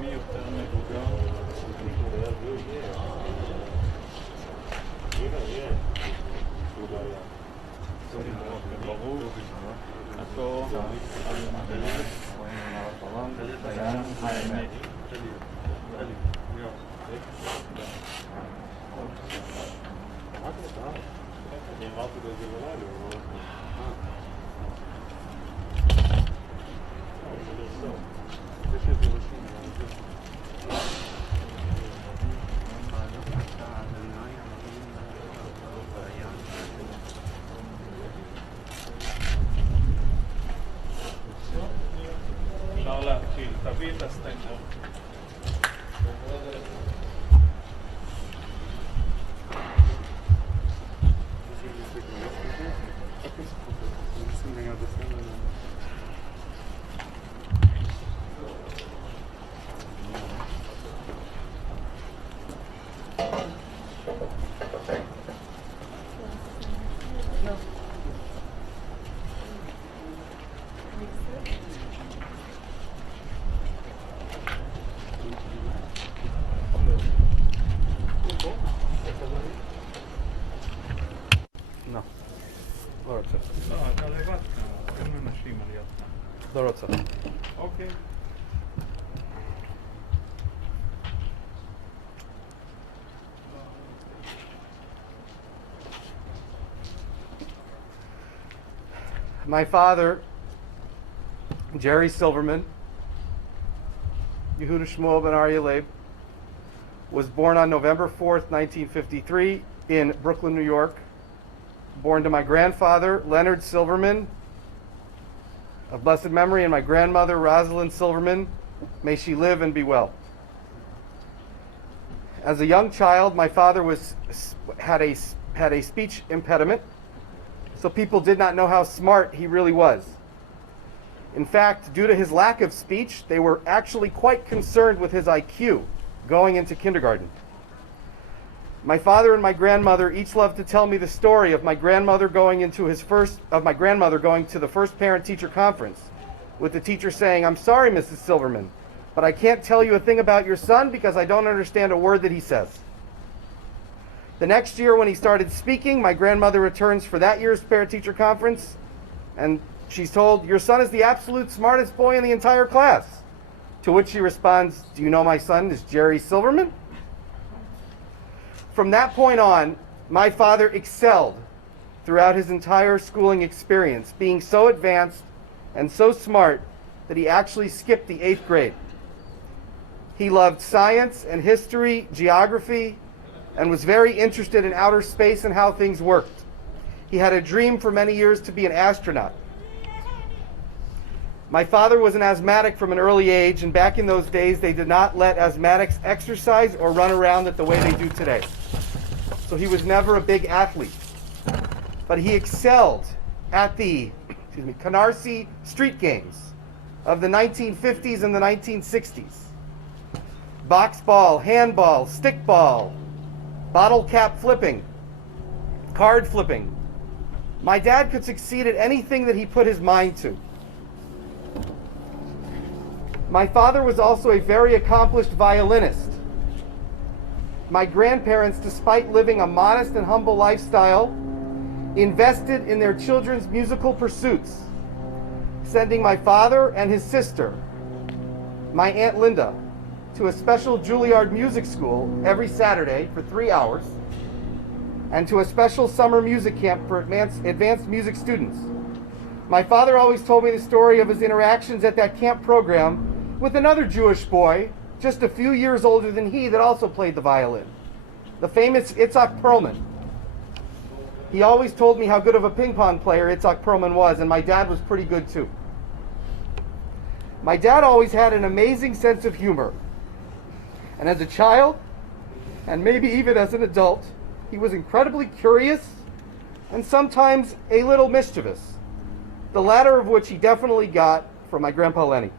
מי יותר מבוגר? ברור, הטוב, האמת. אפשר להתחיל, תביא את הסטנדר. לא. לא רוצה. לא, אתה לבד כאן, כמה אנשים על ידך. לא רוצה. אוקיי. My father, Jerry Silverman, Yehuda Shmuel ben Aryeh Leib, was born on November 4th, 1953 in Brooklyn, New York. Born to my grandfather, Leonard Silverman, of blessed memory, and my grandmother, Rosalind Silverman. May she live and be well. As a young child, my father had a speech impediment, so people did not know how smart he really was. In fact, due to his lack of speech, they were actually quite concerned with his IQ going into kindergarten. My father and my grandmother each loved to tell me the story of my grandmother going to the first parent-teacher conference, with the teacher saying, "I'm sorry, Mrs. Silverman, but I can't tell you a thing about your son because I don't understand a word that he says." The next year when he started speaking, my grandmother returns for that year's parent-teacher conference, and she's told, "Your son is the absolute smartest boy in the entire class." To which she responds, "Do you know my son is Jerry Silverman?" From that point on, my father excelled throughout his entire schooling experience, being so advanced and so smart that he actually skipped the 8th grade. He loved science and history, geography, and was very interested in outer space and how things worked. He had a dream for many years to be an astronaut. My father was an asthmatic from an early age, and back in those days, they did not let asthmatics exercise or run around it the way they do today. So he was never a big athlete. But he excelled at the Canarsie street games of the 1950s and the 1960s. Box ball, handball, stickball, bottle cap flipping, card flipping. My dad could succeed at anything that he put his mind to. My father was also a very accomplished violinist. My grandparents, despite living a modest and humble lifestyle, invested in their children's musical pursuits, sending my father and his sister, my Aunt Linda, to a special Juilliard music school every Saturday for 3 hours, and to a special summer music camp for advanced music students. My father always told me the story of his interactions at that camp program with another Jewish boy, just a few years older than he, that also played the violin, the famous Itzhak Perlman. He always told me how good of a ping pong player Itzhak Perlman was, and my dad was pretty good too. My dad always had an amazing sense of humor. And as a child, and maybe even as an adult, he was incredibly curious and sometimes a little mischievous, the latter of which he definitely got from my Grandpa Lenny.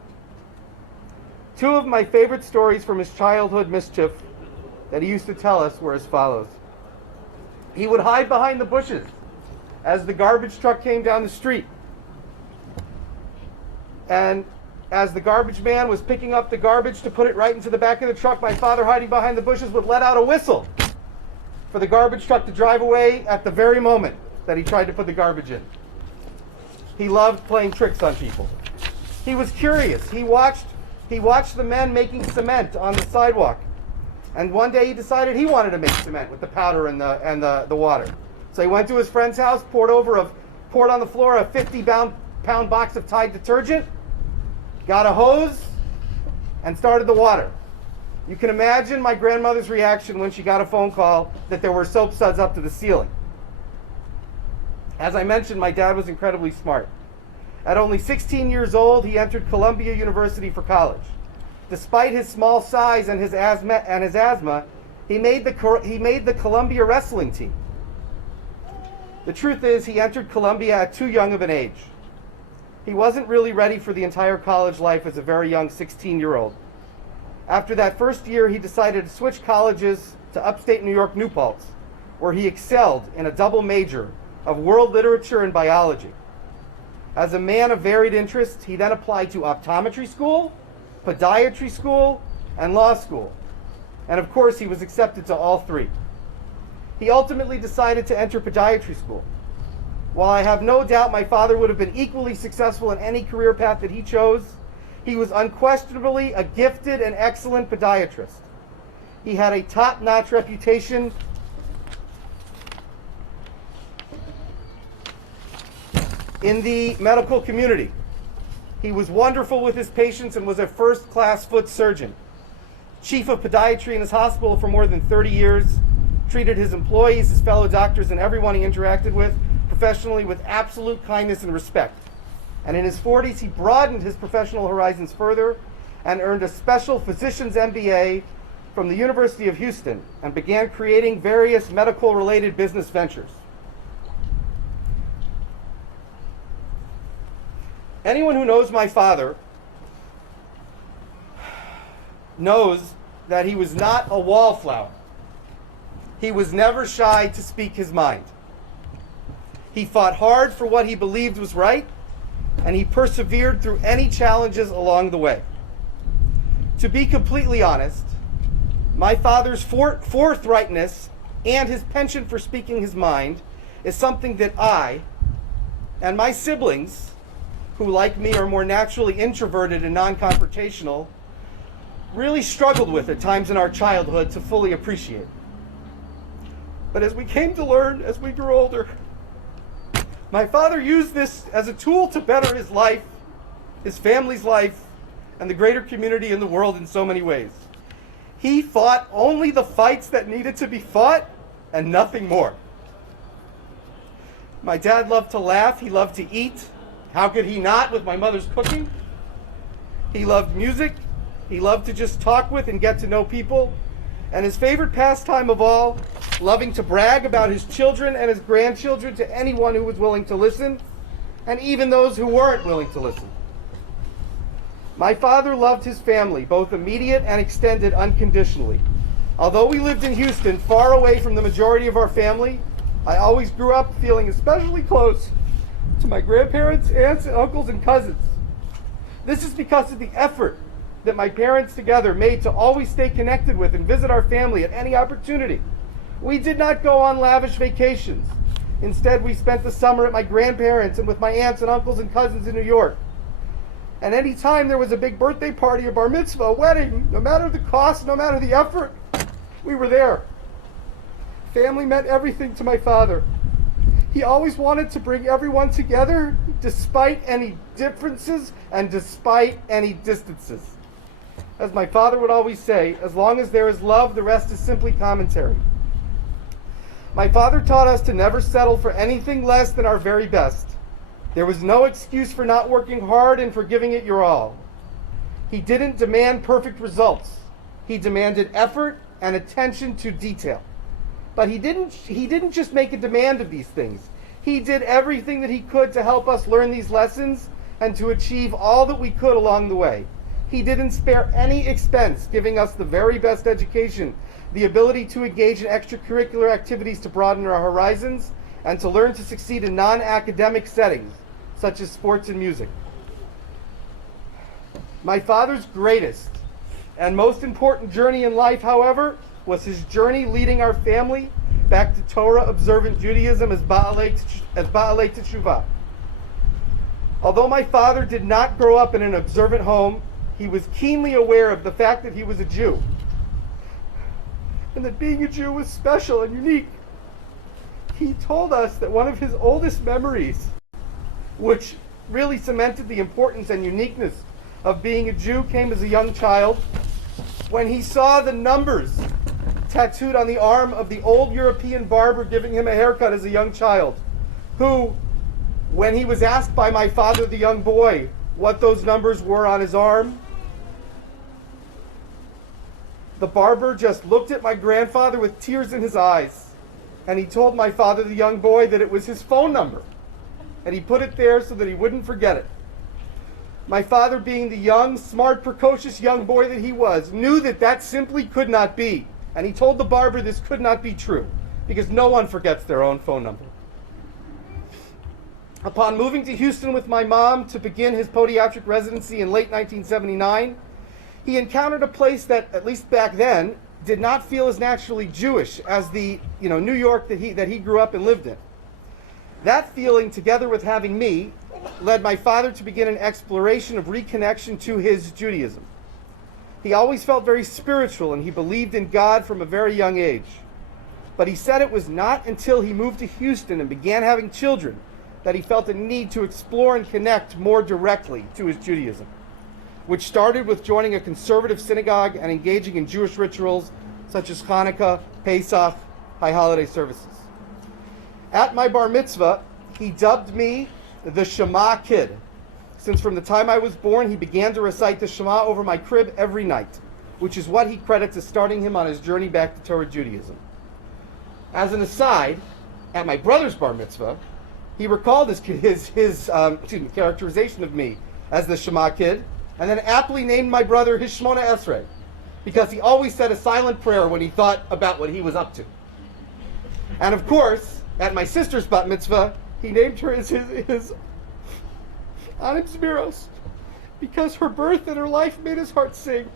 Two of my favorite stories from his childhood mischief that he used to tell us were as follows. He would hide behind the bushes as the garbage truck came down the street, And as the garbage man was picking up the garbage to put it right into the back of the truck, my father, hiding behind the bushes, would let out a whistle for the garbage truck to drive away at the very moment that he tried to put the garbage in. He loved playing tricks on people. He was curious. He watched the men making cement on the sidewalk. And one day he decided he wanted to make cement with the powder and the water. So he went to his friend's house, poured on the floor a 50-pound box of Tide detergent, got a hose, and started the water. You can imagine my grandmother's reaction when she got a phone call that there were soap suds up to the ceiling. As I mentioned, my dad was incredibly smart. At only 16 years old, he entered Columbia University for college. Despite his small size and his asthma, he made the Columbia wrestling team. The truth is, he entered Columbia at too young of an age. He wasn't really ready for the entire college life as a very young 16-year-old. After that first year, he decided to switch colleges to upstate New York, New Paltz, where he excelled in a double major of world literature and biology. As a man of varied interests, he then applied to optometry school, podiatry school, and law school. And of course, he was accepted to all three. He ultimately decided to enter podiatry school. While I have no doubt my father would have been equally successful in any career path that he chose, he was unquestionably a gifted and excellent podiatrist. He had a top-notch reputation in the medical community. He was wonderful with his patients and was a first-class foot surgeon. Chief of podiatry in his hospital for more than 30 years, treated his employees, his fellow doctors, and everyone he interacted with professionally with absolute kindness and respect. And in his 40s, he broadened his professional horizons further and earned a special physician's MBA from the University of Houston and began creating various medical-related business ventures. Anyone who knows my father knows that he was not a wallflower. He was never shy to speak his mind. He fought hard for what he believed was right, and he persevered through any challenges along the way. To be completely honest, my father's forthrightness and his penchant for speaking his mind is something that I and my siblings, who like me are more naturally introverted and non-confrontational, really struggled with at times in our childhood to fully appreciate. But as we came to learn as we grew older, my father used this as a tool to better his life, his family's life, and the greater community in the world in so many ways. He fought only the fights that needed to be fought and nothing more. My dad loved to laugh. He loved to eat. How could he not with my mother's cooking? He loved music. He loved to just talk with and get to know people. And his favorite pastime of all, loving to brag about his children and his grandchildren to anyone who was willing to listen, and even those who weren't willing to listen. My father loved his family, both immediate and extended, unconditionally. Although we lived in Houston, far away from the majority of our family, I always grew up feeling especially close to my grandparents, aunts, and uncles, and cousins. This is because of the effort that my parents together made to always stay connected with and visit our family at any opportunity. We did not go on lavish vacations. Instead, we spent the summer at my grandparents' and with my aunts and uncles and cousins in New York. And any time there was a big birthday party, a bar mitzvah, a wedding, no matter the cost, no matter the effort, we were there. Family meant everything to my father. He always wanted to bring everyone together despite any differences and despite any distances. As my father would always say, as long as there is love, the rest is simply commentary. My father taught us to never settle for anything less than our very best. There was no excuse for not working hard and for giving it your all. He didn't demand perfect results. He demanded effort and attention to detail. But he didn't just make a demand of these things. He did everything that he could to help us learn these lessons and to achieve all that we could along the way. He didn't spare any expense, giving us the very best education, the ability to engage in extracurricular activities to broaden our horizons, and to learn to succeed in non-academic settings, such as sports and music. My father's greatest and most important journey in life, however, was his journey leading our family back to Torah-observant Judaism as Ba'alei Teshuvah. Although my father did not grow up in an observant home, he was keenly aware of the fact that he was a Jew, and that being a Jew was special and unique. He told us that one of his oldest memories, which really cemented the importance and uniqueness of being a Jew, came as a young child when he saw the numbers tattooed on the arm of the old European barber giving him a haircut as a young child, who, when he was asked by my father, the young boy, what those numbers were on his arm, the barber just looked at my grandfather with tears in his eyes, and he told my father, the young boy, that it was his phone number, and he put it there so that he wouldn't forget it. My father, being the young, smart, precocious young boy that he was, knew that that simply could not be, and he told the barber this could not be true, because no one forgets their own phone number. Upon moving to Houston with my mom to begin his podiatric residency in late 1979, he encountered a place that, at least back then, did not feel as naturally Jewish as the New York that he grew up and lived in. That feeling, together with having me, led my father to begin an exploration of reconnection to his Judaism. He always felt very spiritual, and he believed in God from a very young age. But he said it was not until he moved to Houston and began having children that he felt a need to explore and connect more directly to his Judaism, which started with joining a conservative synagogue and engaging in Jewish rituals such as Hanukkah, Pesach, high holiday services. At my bar mitzvah, he dubbed me the Shema Kid, since from the time I was born, he began to recite the Shema over my crib every night, which is what he credits as starting him on his journey back to Torah Judaism. As an aside, at my brother's bar mitzvah, he recalled his characterization of me as the Shema Kid, and then aptly named my brother his Shmona Esrei, because he always said a silent prayer when he thought about what he was up to. And of course, at my sister's bat mitzvah, he named her as his Anim Zmiros, because her birth and her life made his heart sing.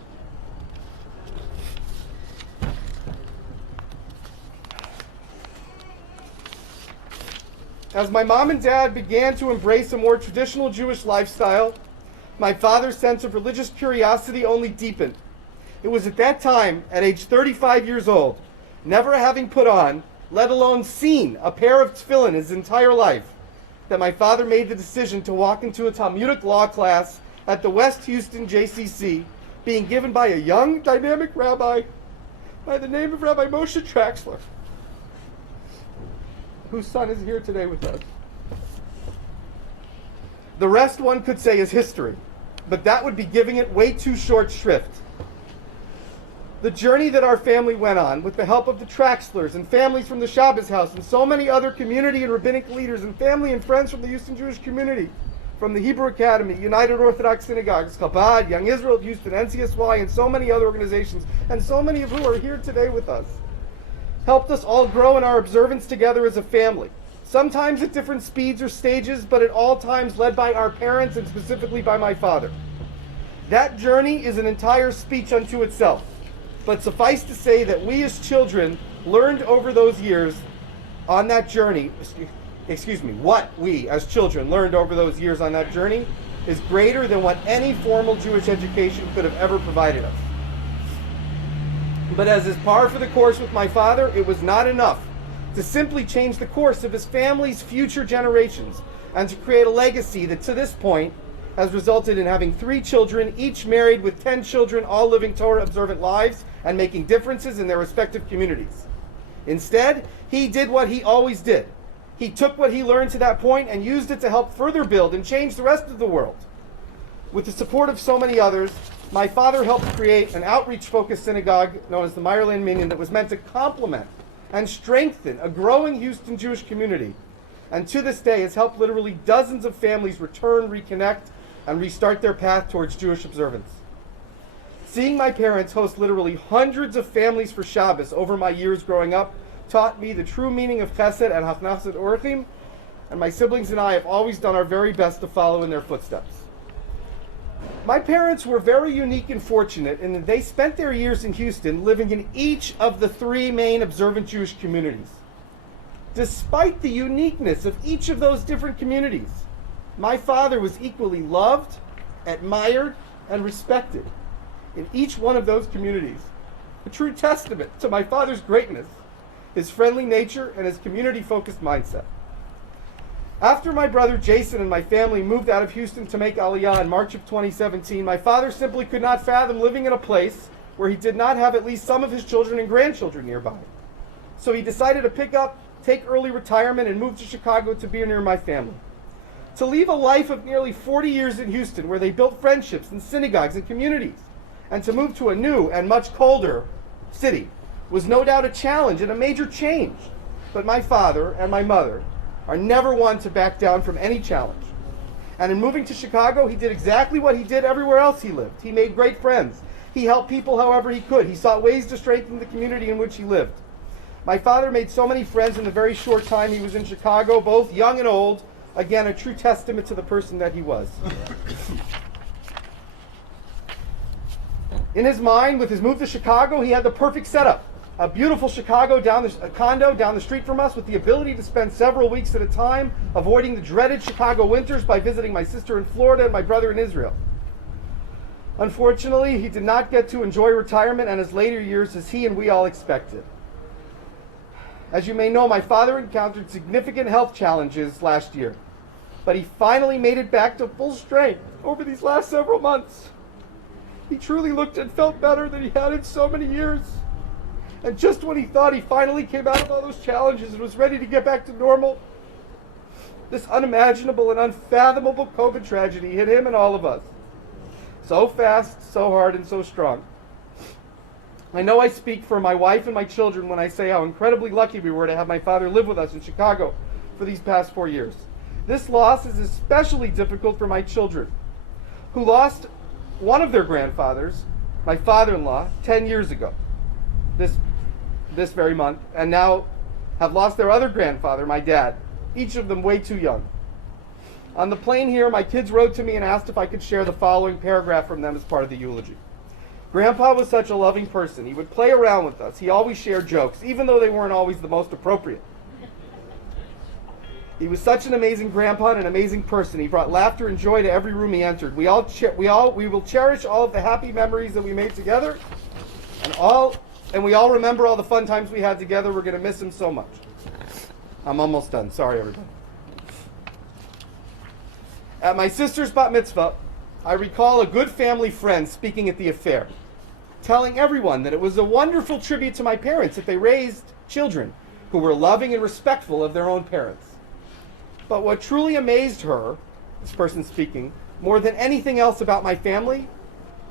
As my mom and dad began to embrace a more traditional Jewish lifestyle, my father's sense of religious curiosity only deepened. It was at that time, at age 35 years old, never having put on, let alone seen, a pair of tefillin his entire life, that my father made the decision to walk into a Talmudic law class at the West Houston JCC, being given by a young, dynamic rabbi by the name of Rabbi Moshe Traxler, whose son is here today with us. The rest, one could say, is history, but that would be giving it way too short shrift. The journey that our family went on, with the help of the Traxlers and families from the Shabbos House and so many other community and rabbinic leaders and family and friends from the Houston Jewish community, from the Hebrew Academy, United Orthodox Synagogues, Chabad, Young Israel of Houston, NCSY, and so many other organizations, and so many of who are here today with us, helped us all grow in our observance together as a family. Sometimes at different speeds or stages, but at all times led by our parents and specifically by my father. That journey is an entire speech unto itself. But suffice to say that we as children learned over those years on that journey, what we as children learned over those years on that journey is greater than what any formal Jewish education could have ever provided us. But as is par for the course with my father, it was not enough to simply change the course of his family's future generations and to create a legacy that to this point has resulted in having 3 children, each married with 10 children, all living Torah observant lives and making differences in their respective communities. Instead, he did what he always did. He took what he learned to that point and used it to help further build and change the rest of the world. With the support of so many others, my father helped create an outreach-focused synagogue known as the Meyerland Minyan that was meant to complement and strengthen a growing Houston Jewish community, and to this day has helped literally dozens of families return, reconnect, and restart their path towards Jewish observance. Seeing my parents host literally hundreds of families for Shabbos over my years growing up taught me the true meaning of chesed and hachnasat orchim, and my siblings and I have always done our very best to follow in their footsteps. My parents were very unique and fortunate in that they spent their years in Houston living in each of the three main observant Jewish communities. Despite the uniqueness of each of those different communities, my father was equally loved, admired, and respected in each one of those communities. A true testament to my father's greatness, his friendly nature, and his community-focused mindset. After my brother Jason and my family moved out of Houston to make Aliyah in March of 2017, my father simply could not fathom living in a place where he did not have at least some of his children and grandchildren nearby. So he decided to take early retirement and move to Chicago to be near my family. To leave a life of nearly 40 years in Houston where they built friendships and synagogues and communities, and to move to a new and much colder city was no doubt a challenge and a major change. But my father and my mother are never one to back down from any challenge. And in moving to Chicago, he did exactly what he did everywhere else he lived. He made great friends. He helped people however he could. He sought ways to strengthen the community in which he lived. My father made so many friends in the very short time he was in Chicago, both young and old. Again, a true testament to the person that he was. In his mind, with his move to Chicago, he had the perfect setup. A beautiful condo down the street from us with the ability to spend several weeks at a time avoiding the dreaded Chicago winters by visiting my sister in Florida and my brother in Israel. Unfortunately, he did not get to enjoy retirement and his later years as he and we all expected. As you may know, my father encountered significant health challenges last year, but he finally made it back to full strength over these last several months. He truly looked and felt better than he had in so many years. And just when he thought he finally came out of all those challenges and was ready to get back to normal, this unimaginable and unfathomable COVID tragedy hit him and all of us. So fast, so hard, and so strong. I know I speak for my wife and my children when I say how incredibly lucky we were to have my father live with us in Chicago for these past 4 years. This loss is especially difficult for my children, who lost one of their grandfathers, my father-in-law, 10 years ago, this very month, and now have lost their other grandfather, my dad, each of them way too young. On the plane here, my kids wrote to me and asked if I could share the following paragraph from them as part of the eulogy. Grandpa was such a loving person. He would play around with us. He always shared jokes, even though they weren't always the most appropriate. He was such an amazing grandpa and an amazing person. He brought laughter and joy to every room he entered. We will cherish all of the happy memories that we made together, and we all remember all the fun times we had together. We're going to miss him so much. I'm almost done. Sorry, everybody. At my sister's bat mitzvah, I recall a good family friend speaking at the affair, telling everyone that it was a wonderful tribute to my parents that they raised children who were loving and respectful of their own parents. But what truly amazed her, this person speaking, more than anything else about my family,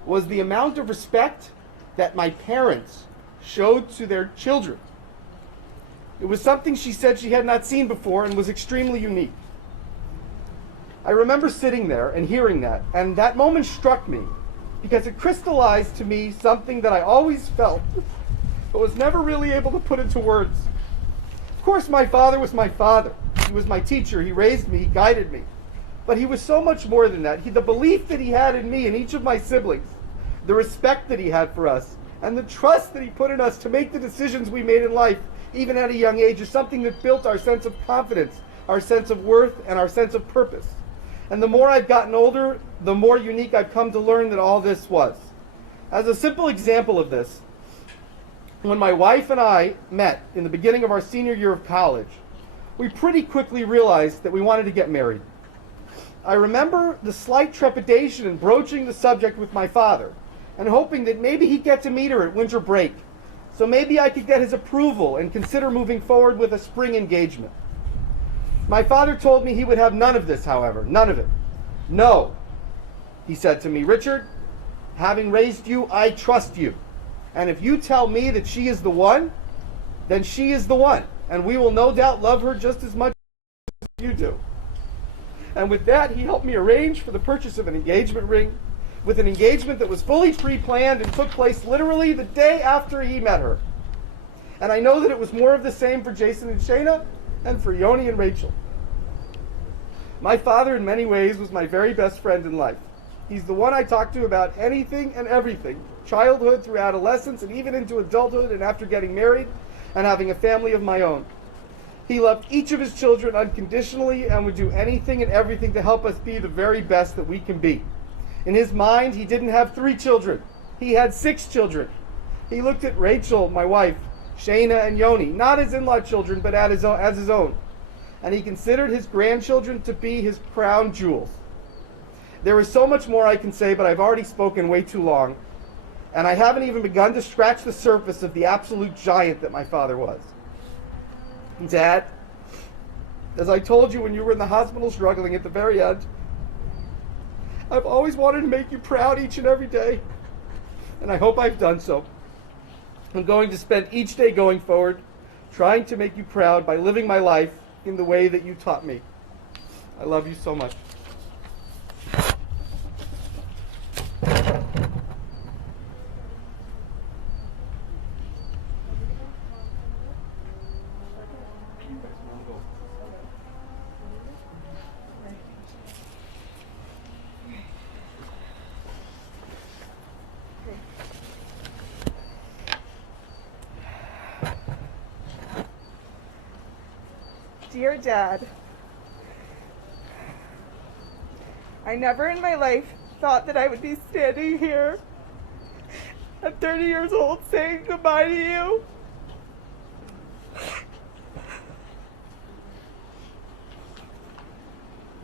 was the amount of respect that my parents showed to their children. It was something she said she had not seen before and was extremely unique. I remember sitting there and hearing that, and that moment struck me because it crystallized to me something that I always felt, but was never really able to put into words. Of course, my father was my father. He was my teacher. He raised me. He guided me. But he was so much more than that. The belief that he had in me and each of my siblings, the respect that he had for us, and the trust that he put in us to make the decisions we made in life, even at a young age, is something that built our sense of confidence, our sense of worth, and our sense of purpose. And the more I've gotten older, the more unique I've come to learn that all this was. As a simple example of this, when my wife and I met in the beginning of our senior year of college, we pretty quickly realized that we wanted to get married. I remember the slight trepidation in broaching the subject with my father and hoping that maybe he'd get to meet her at winter break, so maybe I could get his approval and consider moving forward with a spring engagement. My father told me he would have none of this, however, none of it. No, he said to me, Richard, having raised you, I trust you. And if you tell me that she is the one, then she is the one. And we will no doubt love her just as much as you do. And with that, he helped me arrange for the purchase of an engagement ring, with an engagement that was fully pre-planned and took place literally the day after he met her. And I know that it was more of the same for Jason and Shayna, and for Yoni and Rachel. My father, in many ways, was my very best friend in life. He's the one I talk to about anything and everything, childhood through adolescence and even into adulthood and after getting married and having a family of my own. He loved each of his children unconditionally and would do anything and everything to help us be the very best that we can be. In his mind, he didn't have 3 children. He had 6 children. He looked at Rachel, my wife, Shayna, and Yoni, not as in-law children, but as his own. And he considered his grandchildren to be his crown jewels. There is so much more I can say, but I've already spoken way too long. And I haven't even begun to scratch the surface of the absolute giant that my father was. Dad, as I told you when you were in the hospital struggling at the very end, I've always wanted to make you proud each and every day, and I hope I've done so. I'm going to spend each day going forward trying to make you proud by living my life in the way that you taught me. I love you so much. Dear Dad, I never in my life thought that I would be standing here at 30 years old saying goodbye to you.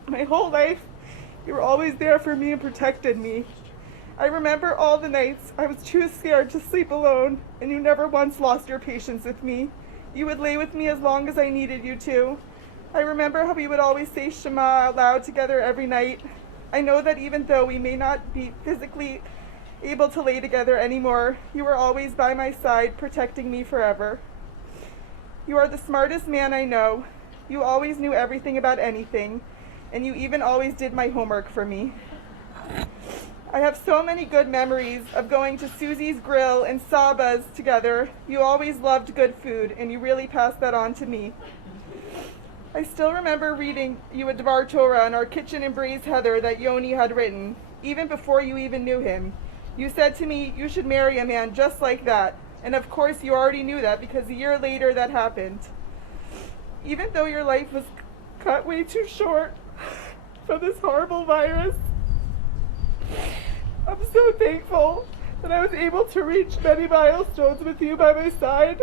My whole life, you were always there for me and protected me. I remember all the nights I was too scared to sleep alone, and you never once lost your patience with me. You would lay with me as long as I needed you to. I remember how we would always say Shema out loud together every night. I know that even though we may not be physically able to lay together anymore, you were always by my side, protecting me forever. You are the smartest man I know. You always knew everything about anything, and you even always did my homework for me. I have so many good memories of going to Susie's Grill and Saba's together. You always loved good food, and you really passed that on to me. I still remember reading you a Dvar Torah in our kitchen in Braze Heather that Yoni had written, even before you even knew him. You said to me, you should marry a man just like that. And of course you already knew that because a year later that happened. Even though your life was cut way too short from this horrible virus, I'm so thankful that I was able to reach many milestones with you by my side.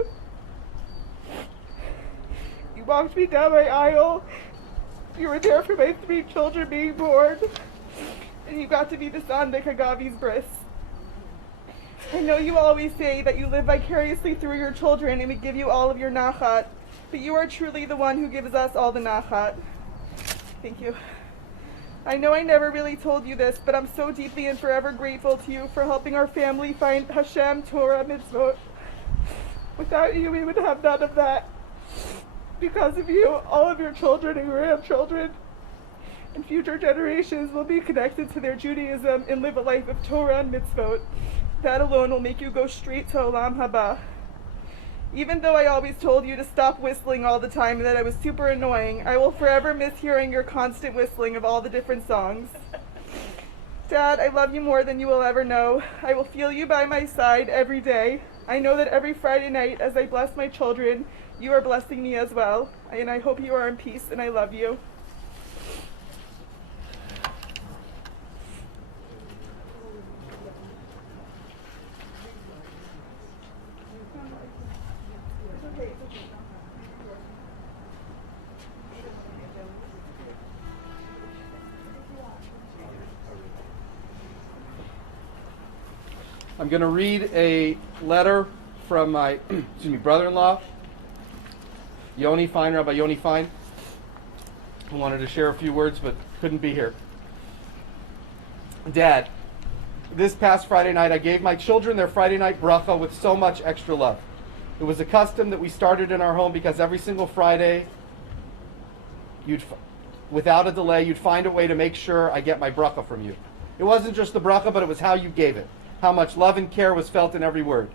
You walked me down my aisle. You were there for my 3 children being born. And you got to be the Sandik Agavi's bris. I know you always say that you live vicariously through your children and we give you all of your nachat, but you are truly the one who gives us all the nachat. Thank you. I know I never really told you this, but I'm so deeply and forever grateful to you for helping our family find Hashem, Torah, Mitzvot. Without you, we would have none of that. Because of you, all of your children and grandchildren and future generations will be connected to their Judaism and live a life of Torah and Mitzvot. That alone will make you go straight to Olam Haba. Even though I always told you to stop whistling all the time and that I was super annoying, I will forever miss hearing your constant whistling of all the different songs. Dad, I love you more than you will ever know. I will feel you by my side every day. I know that every Friday night as I bless my children, you are blessing me as well. And I hope you are in peace and I love you. I'm going to read a letter from my brother-in-law, Yoni Fine, Rabbi Yoni Fine, who wanted to share a few words but couldn't be here. Dad, this past Friday night I gave my children their Friday night bracha with so much extra love. It was a custom that we started in our home because every single Friday, without a delay, you'd find a way to make sure I get my bracha from you. It wasn't just the bracha, but it was how you gave it. How much love and care was felt in every word.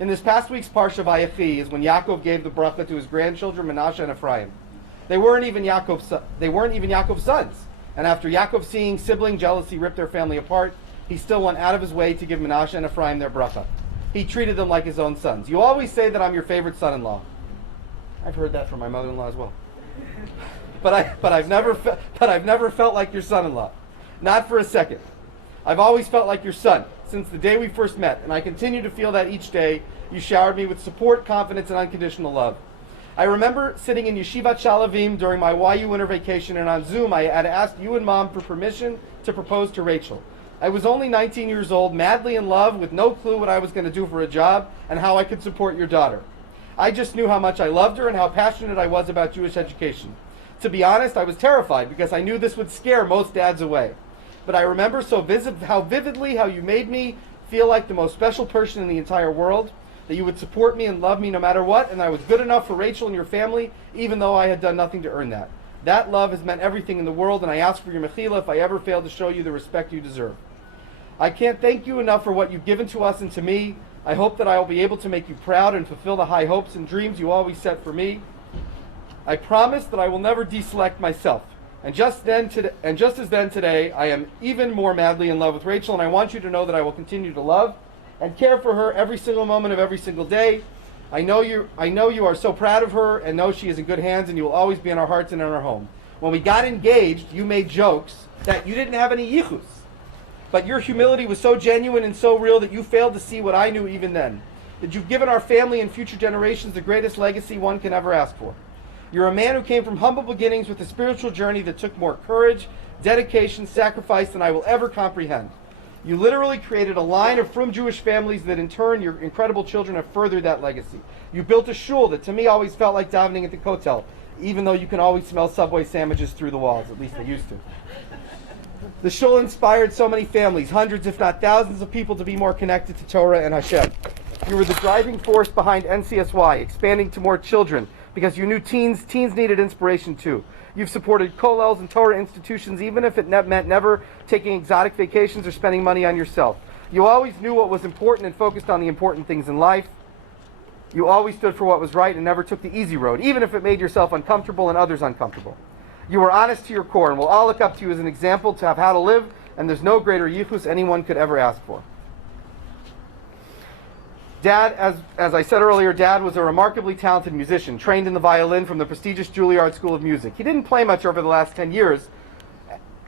In this past week's Parsha Vayechi is when Yaakov gave the bracha to his grandchildren Menashe and Ephraim. They weren't even Yaakov's sons. And after Yaakov seeing sibling jealousy rip their family apart, he still went out of his way to give Menashe and Ephraim their bracha. He treated them like his own sons. You always say that I'm your favorite son-in-law. I've heard that from my mother-in-law as well. But I've never felt like your son-in-law. Not for a second. I've always felt like your son since the day we first met, and I continue to feel that each day you showered me with support, confidence, and unconditional love. I remember sitting in Yeshivat Shalavim during my YU winter vacation, and on Zoom I had asked you and Mom for permission to propose to Rachel. I was only 19 years old, madly in love, with no clue what I was going to do for a job and how I could support your daughter. I just knew how much I loved her and how passionate I was about Jewish education. To be honest, I was terrified because I knew this would scare most dads away. But I remember how vividly you made me feel like the most special person in the entire world, that you would support me and love me no matter what, and I was good enough for Rachel and your family, even though I had done nothing to earn that. That love has meant everything in the world, and I ask for your mechila if I ever fail to show you the respect you deserve. I can't thank you enough for what you've given to us and to me. I hope that I will be able to make you proud and fulfill the high hopes and dreams you always set for me. I promise that I will never deselect myself. And just as then today, I am even more madly in love with Rachel, and I want you to know that I will continue to love and care for her every single moment of every single day. I know you are so proud of her and know she is in good hands, and you will always be in our hearts and in our home. When we got engaged, you made jokes that you didn't have any yichus. But your humility was so genuine and so real that you failed to see what I knew even then. That you've given our family and future generations the greatest legacy one can ever ask for. You're a man who came from humble beginnings with a spiritual journey that took more courage, dedication, sacrifice than I will ever comprehend. You literally created a line of frum Jewish families that in turn your incredible children have furthered that legacy. You built a shul that to me always felt like davening at the Kotel, even though you can always smell Subway sandwiches through the walls, at least they used to. The shul inspired so many families, hundreds if not thousands of people to be more connected to Torah and Hashem. You were the driving force behind NCSY, expanding to more children, because you knew teens needed inspiration too. You've supported kollels and Torah institutions, even if it meant never taking exotic vacations or spending money on yourself. You always knew what was important and focused on the important things in life. You always stood for what was right and never took the easy road, even if it made yourself uncomfortable and others uncomfortable. You were honest to your core, and we'll all look up to you as an example to have how to live, and there's no greater yichus anyone could ever ask for. Dad, as I said earlier, Dad was a remarkably talented musician, trained in the violin from the prestigious Juilliard School of Music. He didn't play much over the last 10 years.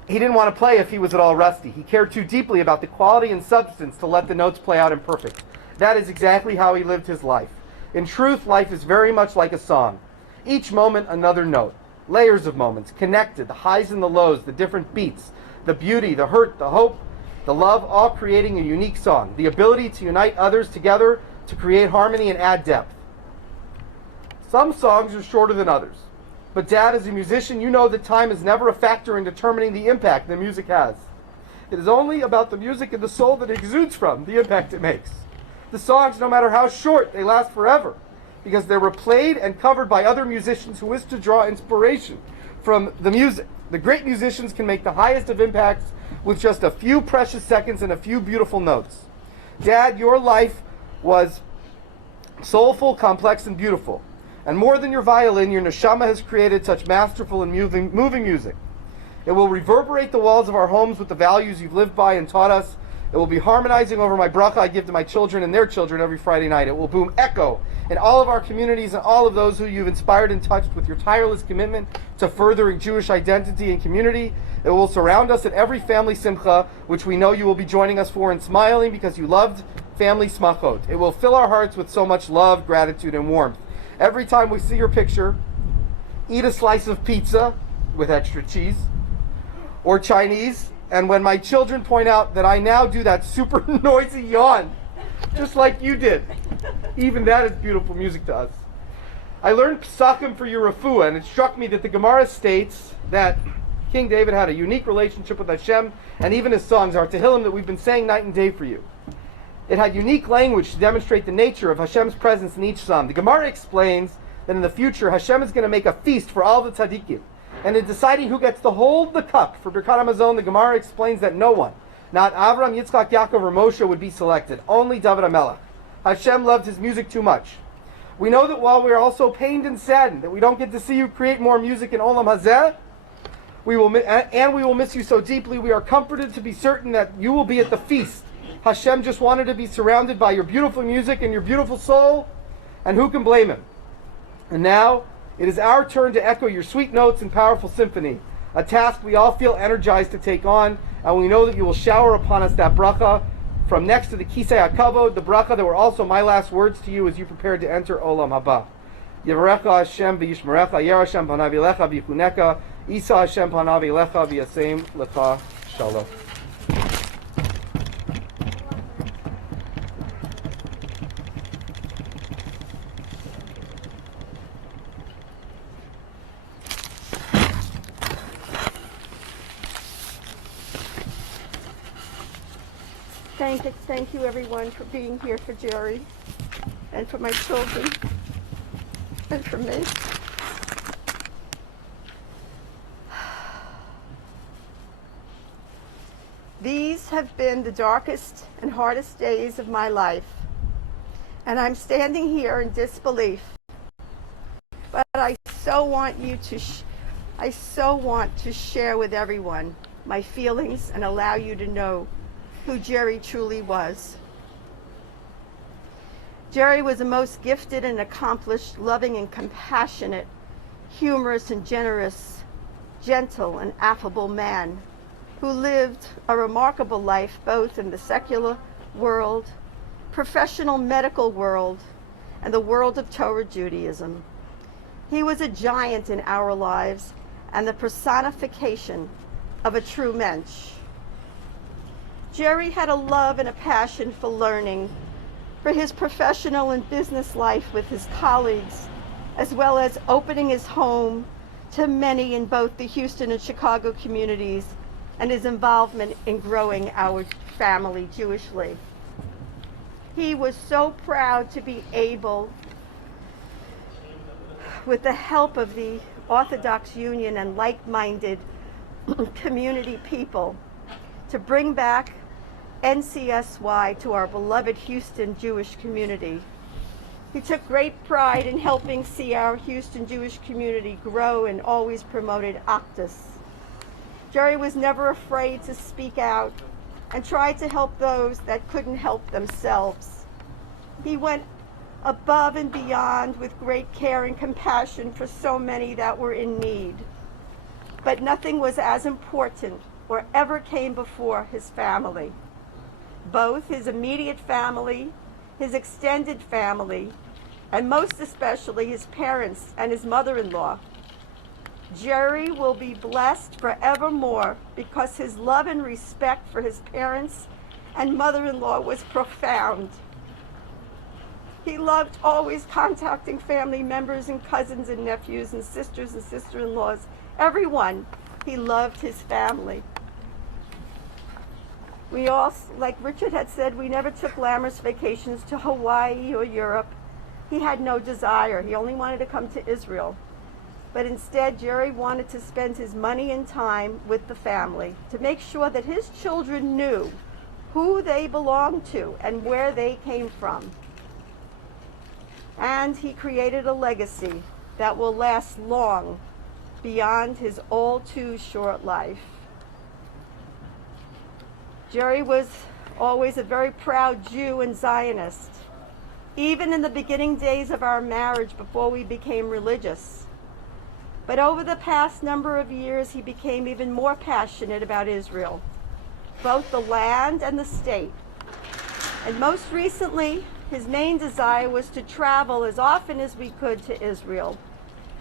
He didn't want to play if he was at all rusty. He cared too deeply about the quality and substance to let the notes play out imperfect. That is exactly how he lived his life. In truth, life is very much like a song. Each moment, another note. Layers of moments, connected, the highs and the lows, the different beats, the beauty, the hurt, the hope, the love, all creating a unique song. The ability to unite others together to create harmony and add depth. Some songs are shorter than others. But Dad, as a musician, you know that time is never a factor in determining the impact the music has. It is only about the music and the soul that it exudes from, the impact it makes. The songs, no matter how short, they last forever, because they were played and covered by other musicians who wish to draw inspiration from the music. The great musicians can make the highest of impacts with just a few precious seconds and a few beautiful notes. Dad, your life was soulful, complex, and beautiful. And more than your violin, your neshama has created such masterful and moving music. It will reverberate the walls of our homes with the values you've lived by and taught us. It will be harmonizing over my bracha I give to my children and their children every Friday night. It will boom echo in all of our communities and all of those who you've inspired and touched with your tireless commitment to furthering Jewish identity and community. It will surround us at every family simcha, which we know you will be joining us for and smiling because you loved family smachot. It will fill our hearts with so much love, gratitude, and warmth. Every time we see your picture, eat a slice of pizza with extra cheese or Chinese, and when my children point out that I now do that super noisy yawn, just like you did, even that is beautiful music to us. I learned Psakim for your refuah, and it struck me that the Gemara states that King David had a unique relationship with Hashem, and even his songs are Tehillim that we've been saying night and day for you. It had unique language to demonstrate the nature of Hashem's presence in each psalm. The Gemara explains that in the future, Hashem is going to make a feast for all the tzaddikim. And in deciding who gets to hold the cup for Birkat HaMazon, the Gemara explains that no one, not Avram, Yitzchak, Yaakov, or Moshe, would be selected. Only David HaMelech. Hashem loved his music too much. We know that while we are also pained and saddened that we don't get to see you create more music in Olam Hazeh, We will miss you so deeply. We are comforted to be certain that you will be at the feast. Hashem just wanted to be surrounded by your beautiful music and your beautiful soul, and who can blame him? And now, it is our turn to echo your sweet notes and powerful symphony, a task we all feel energized to take on, and we know that you will shower upon us that bracha from next to the Kisei HaKavod, the bracha that were also my last words to you as you prepared to enter Olam Haba. Yevarecha Hashem v'yishmerecha, Yer Hashem panav elecha v'yichuneka, Isa Hashem panav elecha v'yasem lecha shalom. Thank you everyone for being here for Jerry and for my children and for me. These have been the darkest and hardest days of my life, and I'm standing here in disbelief. But I so want to share with everyone my feelings and allow you to know who Jerry truly was. Jerry was a most gifted and accomplished, loving and compassionate, humorous and generous, gentle and affable man who lived a remarkable life both in the secular world, professional medical world, and the world of Torah Judaism. He was a giant in our lives and the personification of a true mensch. Jerry had a love and a passion for learning, for his professional and business life with his colleagues, as well as opening his home to many in both the Houston and Chicago communities, and his involvement in growing our family Jewishly. He was so proud to be able, with the help of the Orthodox Union and like-minded community people, to bring back NCSY to our beloved Houston Jewish community. He took great pride in helping see our Houston Jewish community grow and always promoted Actus. Jerry was never afraid to speak out and tried to help those that couldn't help themselves. He went above and beyond with great care and compassion for so many that were in need. But nothing was as important or ever came before his family. Both his immediate family, his extended family, and most especially his parents and his mother-in-law. Jerry will be blessed forevermore because his love and respect for his parents and mother-in-law was profound. He loved always contacting family members and cousins and nephews and sisters and sister-in-laws. Everyone, he loved his family. We all, like Richard had said, we never took glamorous vacations to Hawaii or Europe. He had no desire. He only wanted to come to Israel. But instead, Jerry wanted to spend his money and time with the family to make sure that his children knew who they belonged to and where they came from. And he created a legacy that will last long beyond his all too short life. Jerry was always a very proud Jew and Zionist, even in the beginning days of our marriage before we became religious. But over the past number of years, he became even more passionate about Israel, both the land and the state. And most recently, his main desire was to travel as often as we could to Israel,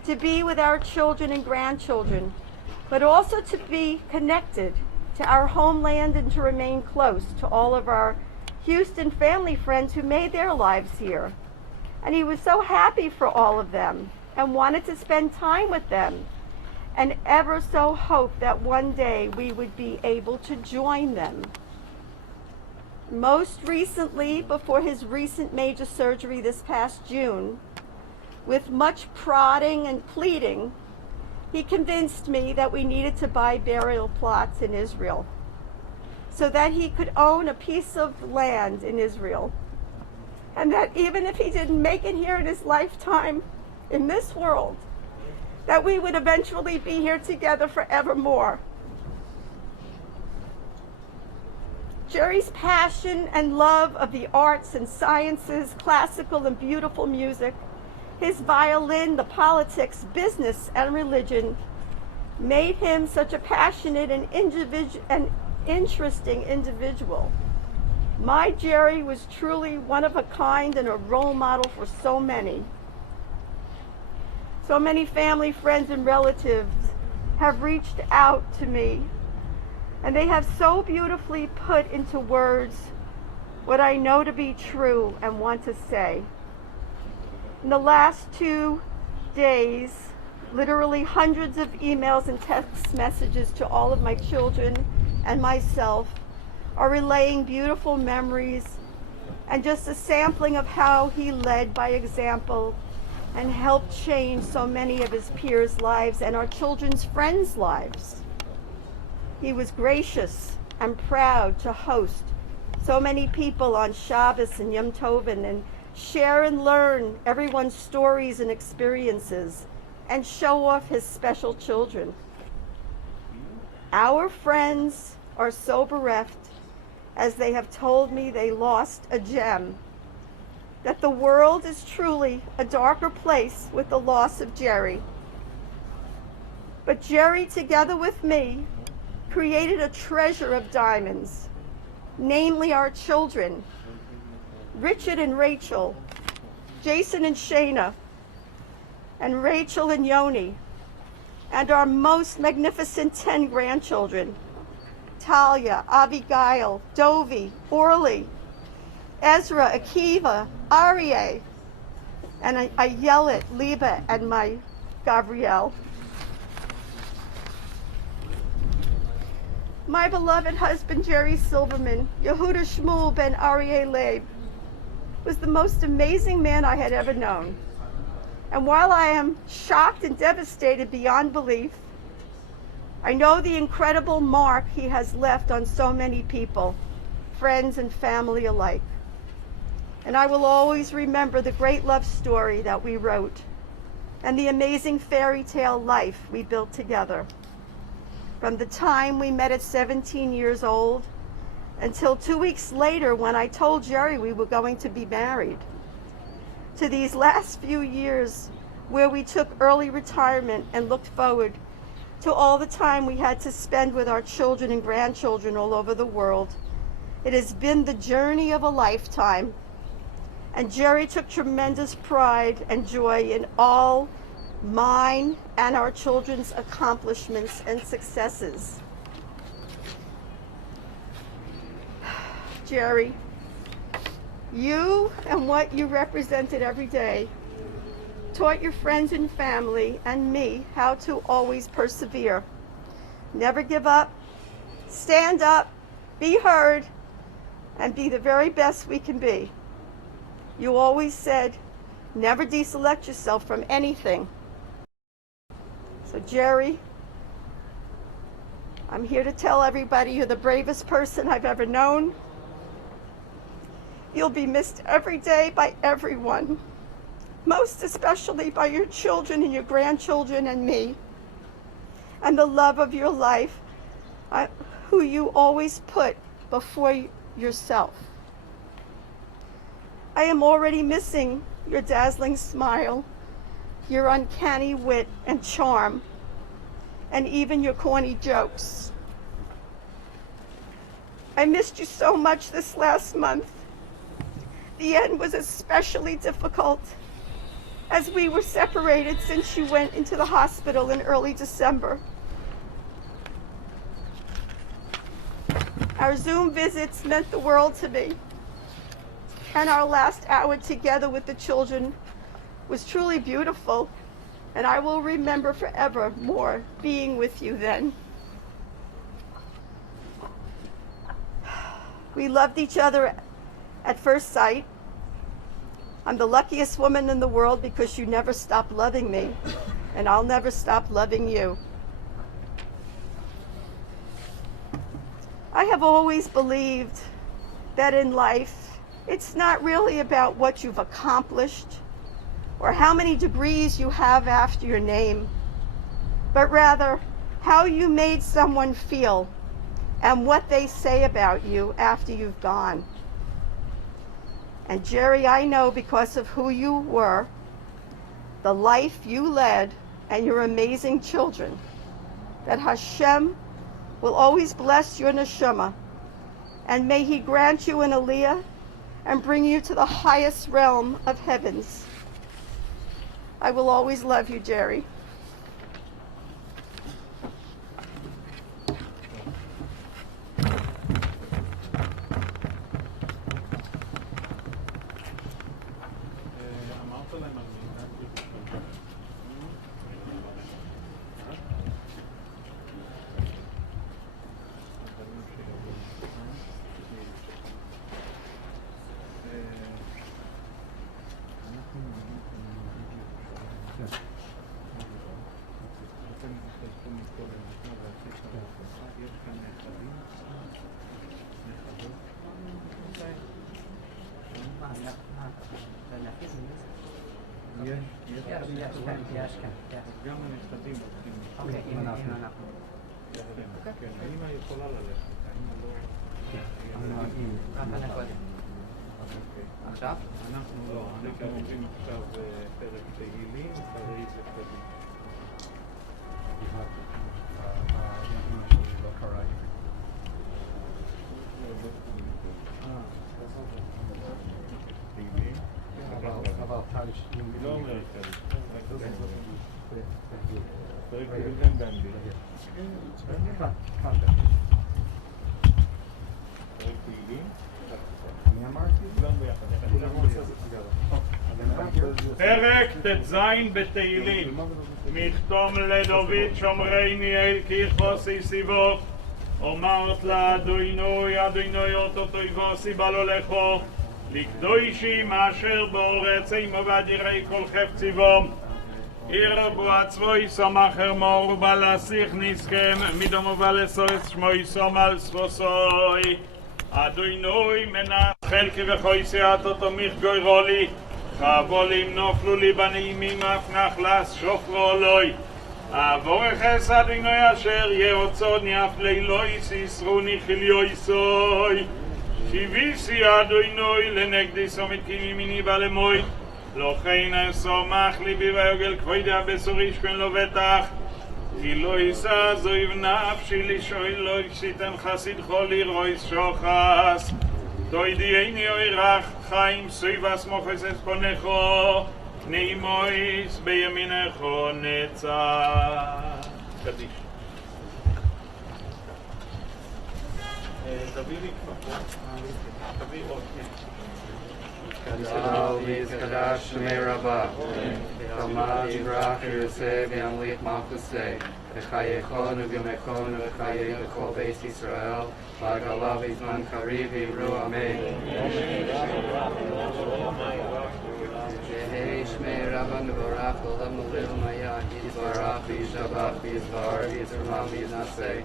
to be with our children and grandchildren, but also to be connected to our homeland and to remain close to all of our Houston family friends who made their lives here. And he was so happy for all of them and wanted to spend time with them and ever so hoped that one day we would be able to join them. Most recently, before his recent major surgery this past June, with much prodding and pleading, he convinced me that we needed to buy burial plots in Israel so that he could own a piece of land in Israel. And that even if he didn't make it here in his lifetime in this world, that we would eventually be here together forevermore. Jerry's passion and love of the arts and sciences, classical and beautiful music, his violin, the politics, business, and religion made him such a passionate and interesting individual. My Jerry was truly one of a kind and a role model for so many. So many family, friends, and relatives have reached out to me, and they have so beautifully put into words what I know to be true and want to say. In the last 2 days, literally hundreds of emails and text messages to all of my children and myself are relaying beautiful memories and just a sampling of how he led by example and helped change so many of his peers' lives and our children's friends' lives. He was gracious and proud to host so many people on Shabbos and Yom Tovin and share and learn everyone's stories and experiences and show off his special children. Our friends are so bereft, as they have told me they lost a gem, that the world is truly a darker place with the loss of Jerry. But Jerry, together with me, created a treasure of diamonds, namely our children, Richard and Rachel, Jason and Shayna, and Rachel and Yoni, and our most magnificent 10 grandchildren, Talia, Abigail, Dovi, Orly, Ezra, Akiva, Aryeh, and I yell at Liba and my Gabrielle. My beloved husband, Jerry Silverman, Yehuda Shmuel ben Aryeh Leib, was the most amazing man I had ever known. And while I am shocked and devastated beyond belief, I know the incredible mark he has left on so many people, friends and family alike. And I will always remember the great love story that we wrote and the amazing fairy tale life we built together. From the time we met at 17 years old until 2 weeks later when I told Jerry we were going to be married, to these last few years where we took early retirement and looked forward to all the time we had to spend with our children and grandchildren all over the world. It has been the journey of a lifetime, and Jerry took tremendous pride and joy in all mine and our children's accomplishments and successes. Jerry, you and what you represented every day taught your friends and family and me how to always persevere. Never give up, stand up, be heard, and be the very best we can be. You always said, never deselect yourself from anything. So Jerry, I'm here to tell everybody you're the bravest person I've ever known. You'll be missed every day by everyone, most especially by your children and your grandchildren and me, and the love of your life, who you always put before yourself. I am already missing your dazzling smile, your uncanny wit and charm, and even your corny jokes. I missed you so much this last month. The end was especially difficult as we were separated since you went into the hospital in early December. Our Zoom visits meant the world to me, and our last hour together with the children was truly beautiful, and I will remember forever more being with you then. We loved each other at first sight. I'm the luckiest woman in the world because you never stopped loving me, and I'll never stop loving you. I have always believed that in life, it's not really about what you've accomplished or how many degrees you have after your name, but rather how you made someone feel and what they say about you after you've gone. And Jerry, I know because of who you were, the life you led, and your amazing children, that Hashem will always bless your neshama, and may He grant you an aliyah and bring you to the highest realm of heavens. I will always love you, Jerry. אמרת להם על מי? גם הנכדים הולכים. אוקיי, אם אנחנו. כן, האמא יכולה ללכת, האמא לא... כמה נקודת. עכשיו? אנחנו לא, אנחנו עוברים עכשיו פרק תהילים, אחרי זה קדימה. תהילים? לא אומר קדימה. פרק תהילים גם באנגלית. פרק תהילים? גם ביחד. פרק ט"ז בתהילים. מכתום לדוד שומרני אל כיכבוסי סיבו, אומרת לה אדוני אדוני אותו תויבוסי בלו לכו, לקדושים אשר באורץ עמו ואדירי כל חפציבו, עיר בו עצבו יסומך הרמור ובא להסיך נסכם מדום ובא לסורץ שמו יסום על ספוסוי, אדוני מנחל כבחויסי אותו מכגוי רולי, חבולים נופלו לי בנעימים אף נחלס שופרו אלוהי, אבורכס אדוני אשר ירצוני אף לילוי סיסרוני חיליוי סוי, שיביסי אדוני לנגדי סומית כי מימיני בלמוי, לא כן אסומך ליבי ויוגל כבודי הבשור ישכן לו בטח, כי לא יישא זויב נפשי לשוי לא ישיתן חסיד חולי רויס שוחס, תוידי איני אוי רך חיים סויבס מוחס את פונכו, נעימויס בימינכו נצח. קדיש. תביא לי כבר. תביא עוד. Kadash Shemei Rabbah, Kalmad Yivrach Yeruseh V'Yamlich Malchuseh, V'chayechon V'yomechon V'chayeh V'chol Beis Yisrael, V'agalav Izman Kariv Yivru Amen. Yehei Shmei Rabbah Nevorach Olam Nolil Maya, Yizbarach V'Yishabach V'Yizvar V'Yizrumam V'Yiznaseh,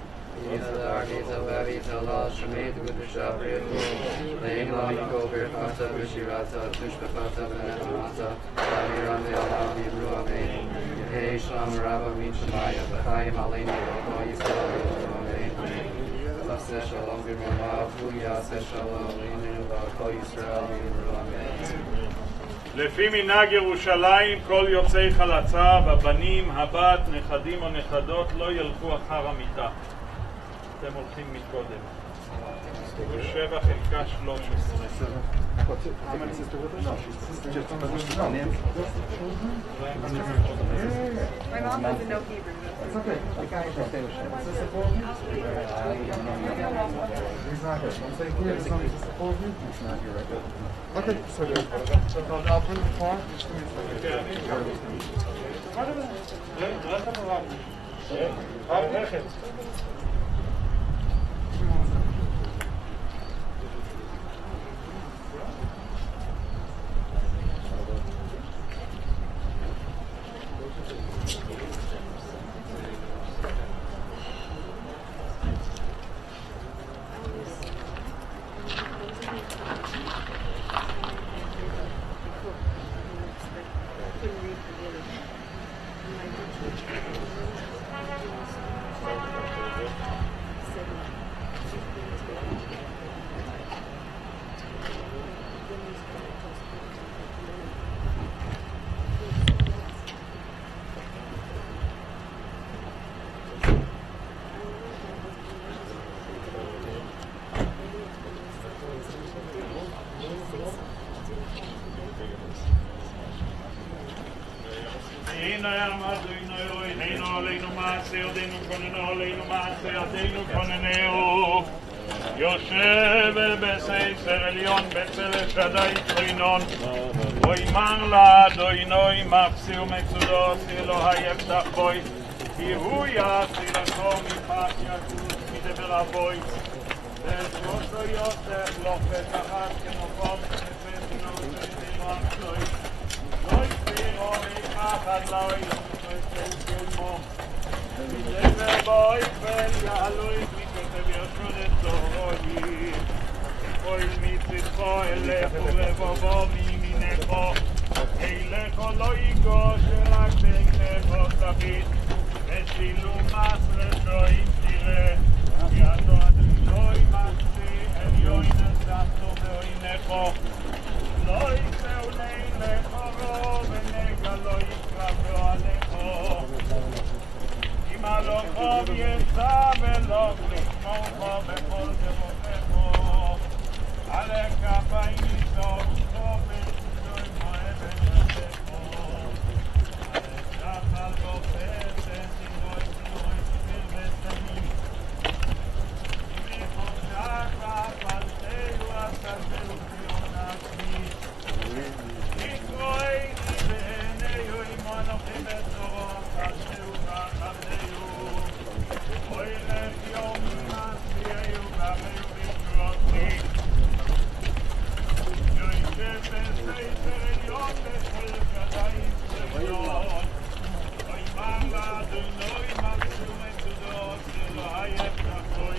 Yizadar Yizabah Yizalal Shemei D'Gudushav V'Yivru, Le'im Lo Yiko V'Yirchasa V'Shirasa Tushbefasa V'Nechemasa, V'Amiram V'Yalav V'Yivru Amen. Yehei Shalom Rabbah Min Shemaya, V'Chaim Aleinu V'Chol Yisrael V'Yivru Amen. V'Aseh Shalom V'Yirmav, V'Yaseh Shalom Aleinu V'Chol Yisrael V'Yivru Amen. לפי מנהג ירושלים, כל יוצאי חלצה, בבנים, הבת, נכדים או נכדות לא ילכו אחר המיטה. אתם הולכים מקודם. 7 חלקה 13. How many sisters with us? No, she's just name. My mom doesn't know Hebrew. It's okay. The guy can stay with you. He's not here. Once they hear something to support you, he's not here right now. Okay, so good. So I'll bring the car. Just give me a second. Nayam Adoinu Eloheinu Aleinu Maaseh Yodeinu Konenu Aleinu Maaseh Yadeinu Koneneu יושב בסייסר עליון בצל שדי צרינון ויאמר לאדוני מחסי ומצודו אלוהי יפתח בוי כי הוא יצילתו מפח יקוץ מדבר אבוי ושלושו יוסף לוחץ אחת כנופו ונפסינו ותירון שלוי לא יסבירו מחד לא יסבירו כלמו מדבר בוי ויעלוי וכתב ישוד את זורוי אוי מצדכו אלך ורבובו מימינכו אילכו לא ייגוש רק בעינכו תביט ושילו מס רשועים תראה ידו אדוני מסי עליון נשאתו בעינכו לא יצאו לילכו רוב ונגע לא יקרבו עליכו הלוכו יצא ולא לשמורכו בכל דבותיכו עלי כפיים יצאו ושוי מואבן רשכו עלי שחל בוחר ושינוי שינוי שפיר ושנים מחושך ואפלתהו עשתהו ציון עצמי נקרואי בעיניהו עמו אנוכי בצורו חשתהו ואחבדהו אוי לך יום מעשייהו ואחיהו בשרוצי יושב בסייסר עליון בכל שדי צריון אוי מר לאדוני מחסי ומצודו אלוהי יפתח בוי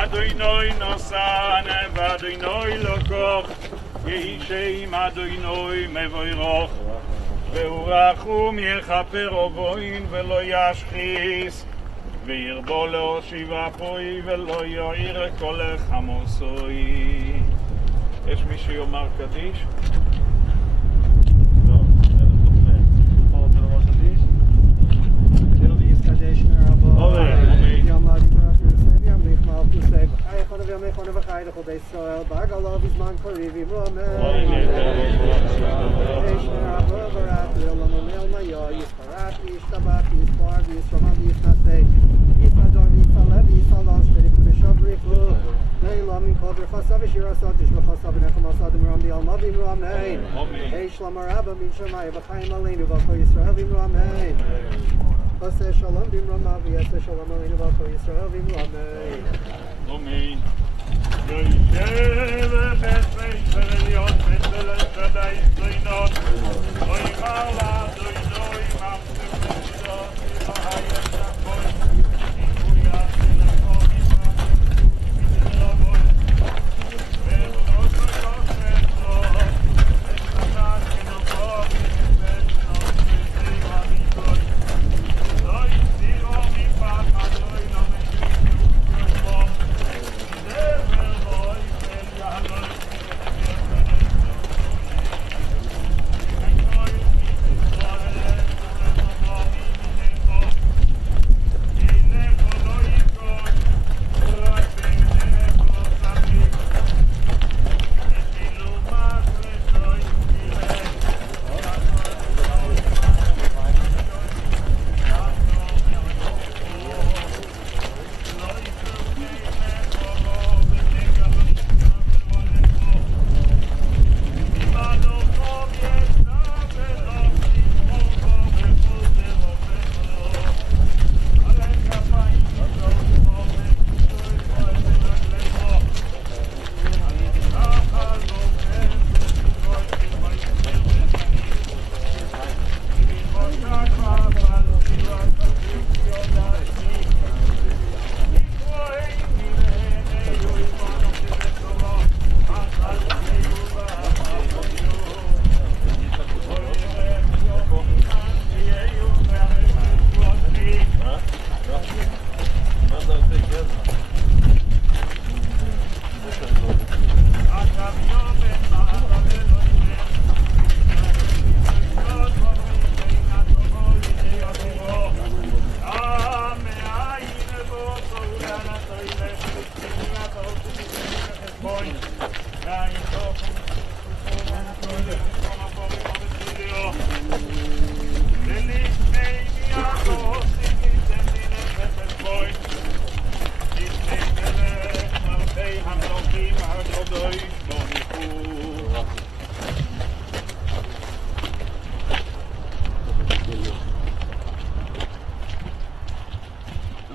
Adoinoi nosane vadoinoi lokoch Yehisheim adoinoi mevoiroch Ve'urachum yechaper ovoin velo yashchis Ve'irbo להושיב אפוי ולא יועיר כל חמוסוי. יש מי שיאמר קדיש? Israel, Bagalov is man Korivi, Roman. Is Shalom Birchasav Shirasav Tishmachasav Nechamasad Imram Di Almavim Amen. Amen. Hey Shlomo Rabba Min Shemai B'Chaim Aleinu V'Kol Yisrael V'Imru Amen. Aseh Shalom B'Imram Avi Aseh Shalom Aleinu V'Kol Yisrael V'Imru Amen. Amen. Yoshev B'Svei Shelion B'Svei Shadai Zlinon Oimar L'Adoino Imam Tzimidot Imahayem Shakoi Ikuya Shelekom Imam Tzimidot Ve'Mot Mekos Ve'Tzor Ve'Chatat Kinokov Ve'Tzor Ve'Tzor Amikoi Lo Yitziro Mipach Adoi Lo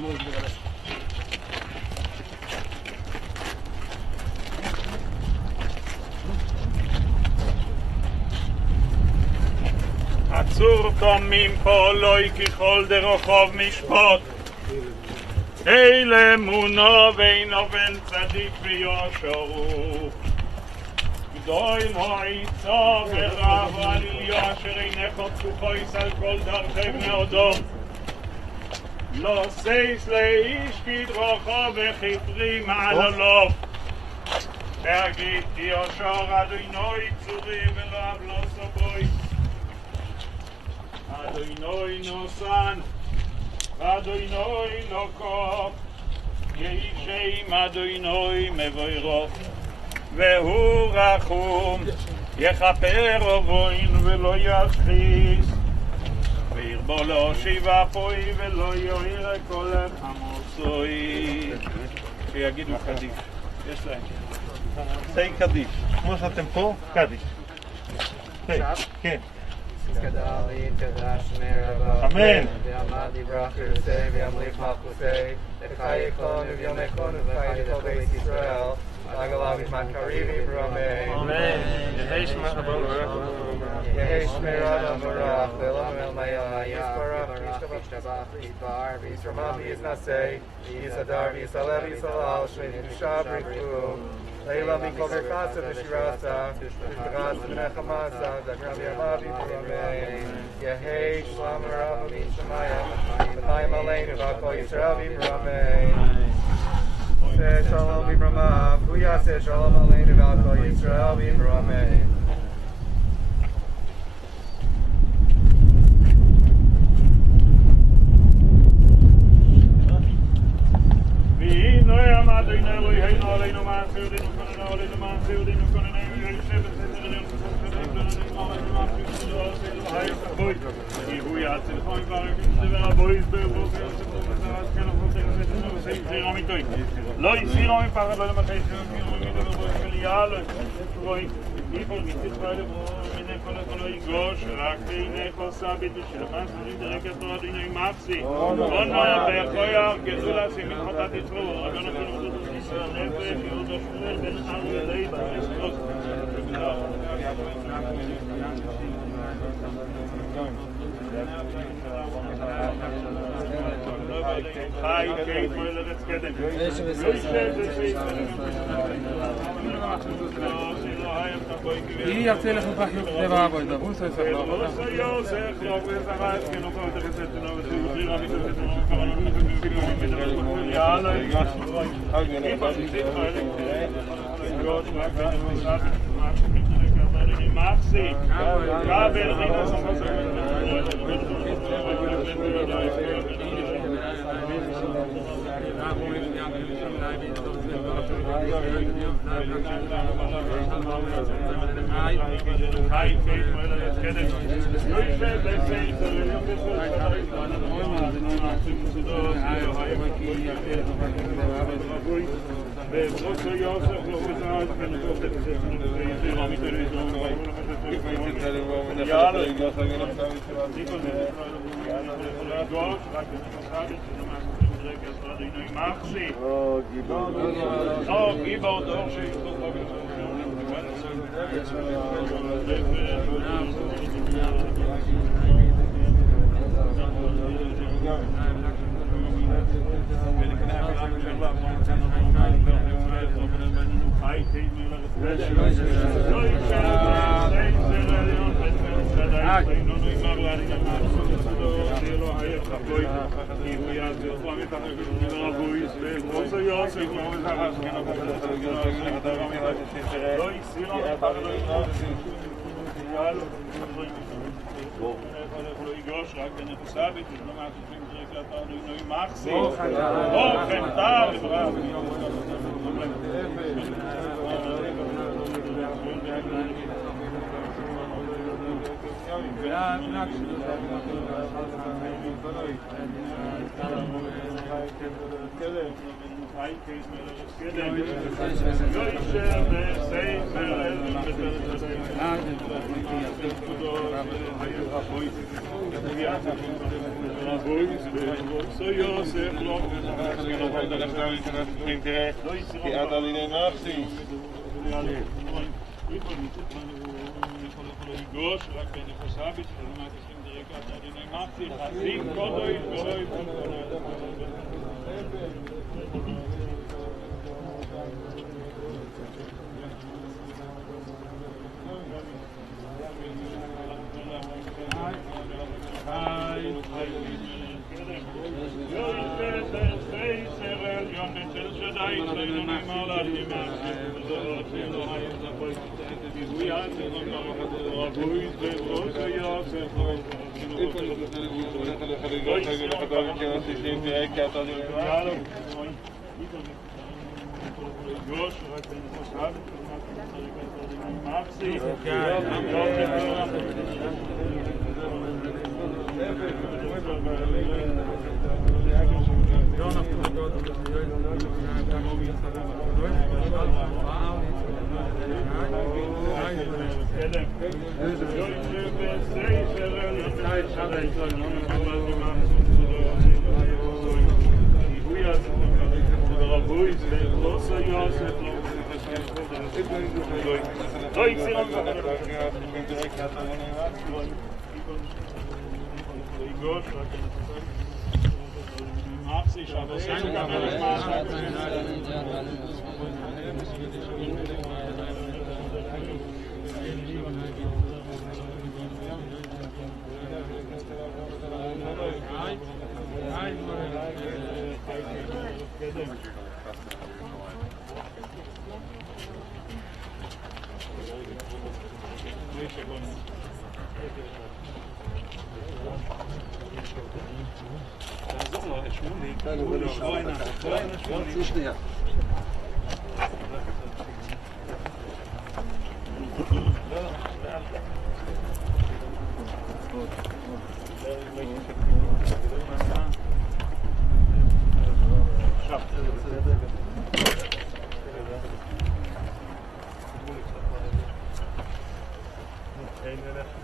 Mekritu עצור תומים פה לוי ככל דרחוב משפט אל אמונו בינו בין צדיק ויושרו גדול מועיצו ורב עליו אשר אינך פתוחויס על כל דרכי בני אדום לא סייס לאיש כדרוכו וכפרי מעלולו להגיד כי יושר אדוני צורי ולא אבלו סבוי אדוני נוסן אדוני נוקו יהי שם אדוני מבוירו והוא רחום יכפר עוון ולא יכחיס וירבו לו שיבה פוי ולא יועיר כל חמוסוי שיגידו קדיש יש להם say קדיש כמו שאתם פה קדיש כן Kadali, Kadash, Meraba, Amen. Yamadi, Bracher, Say, Yamlik, Malchusay, Ekayekon, Yamekon, Ekayekon, Beis Israel, Agalavi, Makarivi, Brame. Amen. Yehesh Merada, Barach, Velam, El Maya, Yisbarach, Yishabach, Yisbar, Yisramam, Yisnasay, Yisadar, Yisalem, Yisalal, Shmei, Yishabrik, Leila Mikol Berkasa Vishirasa, Vishirasa V'nechamasa, Zakram Yamavi V'ramei, Yehei Shlam Rav Mishemaya, V'nayim Aleinu V'akol Yisrael V'ramei, Say Shalom V'ramav, V'yaseh Shalom Aleinu V'akol Yisrael V'ramei. לא הסירו מפחד, לא למחי people mit sich beide in der von Igor, Schlag in der Kosabi, die Schlemann, die direkt dort in der Maxi. Und der Feuer, Gesula, sie mit hat die Tro, aber noch nicht so ist der Neffe, und das Schwert, wenn alle Leben ist los. Hi, Kate, let's get it. Ich erzähle von Fach der Arbeit, da muss es ja